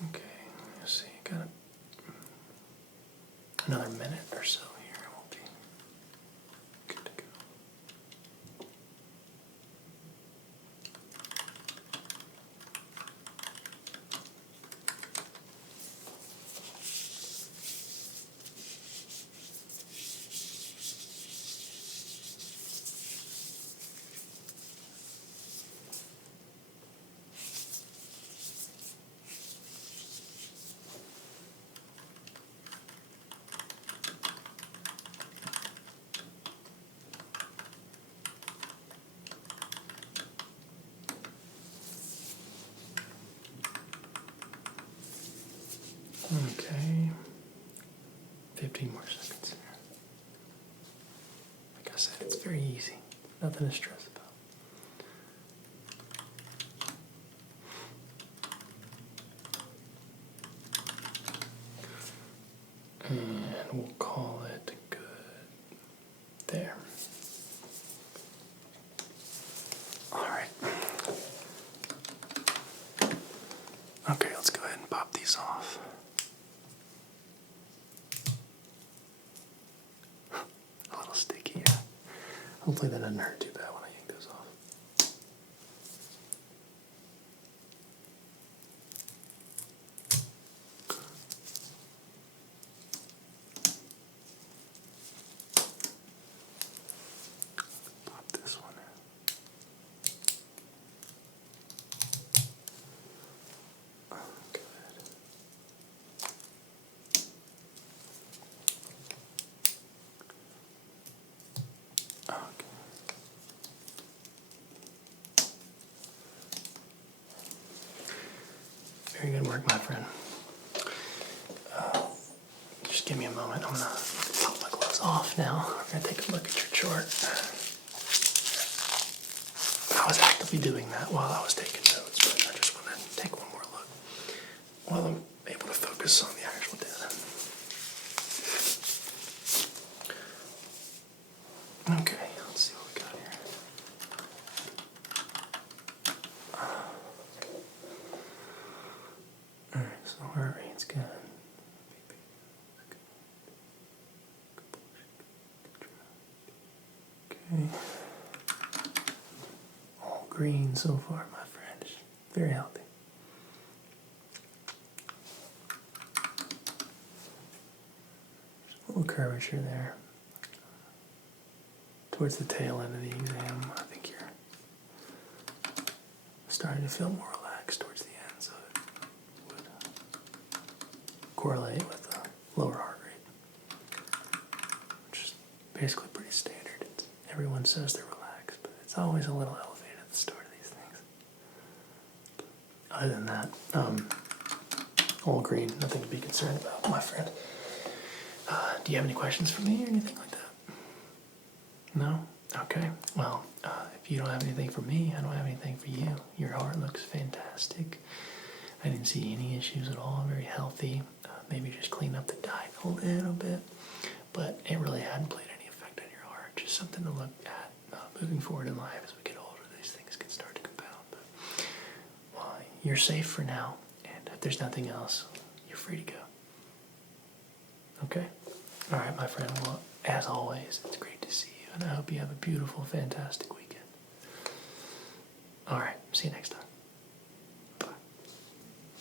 Okay, let's see, got another minute or so here, and we'll be good to go. Okay. 15 more seconds here. Like I said, it's very easy. Nothing to stress about. And we'll call it good. There. Alright. Okay, let's go ahead and pop these off. A little sticky, yeah. Hopefully that doesn't hurt too bad when I yank those off. Pop this one in. Oh, good. Okay. Very good work, my friend. Just give me a moment. I'm gonna pop my gloves off now. We're gonna take a look at your chart. I was actively doing that while I was taking notes, but I just want to take one more look while I'm able to focus on the actual data. Okay, let's see what we got here. Alright, so heart rate's good. Okay. All green so far, my friend. Very healthy. A little curvature there. Towards the tail end of the exam, I think you're starting to feel more relaxed towards the end, so it would correlate with a lower heart rate, which is basically pretty standard. Everyone says they're relaxed, but it's always a little elevated at the start of these things. Other than that, all green, nothing to be concerned about, my friend. Do you have any questions for me or anything like that? No? Okay. Well, if you don't have anything for me, I don't have anything for you. Your heart looks fantastic. I didn't see any issues at all. Very healthy. Maybe just clean up the diet a little bit. But it really hadn't played any effect on your heart. Just something to look at moving forward in life. As we get older, these things can start to compound. But, well, you're safe for now. And if there's nothing else, you're free to go. Okay? All right, my friend. Well, as always, it's great to see you. And I hope you have a beautiful, fantastic weekend. All right. See you next time.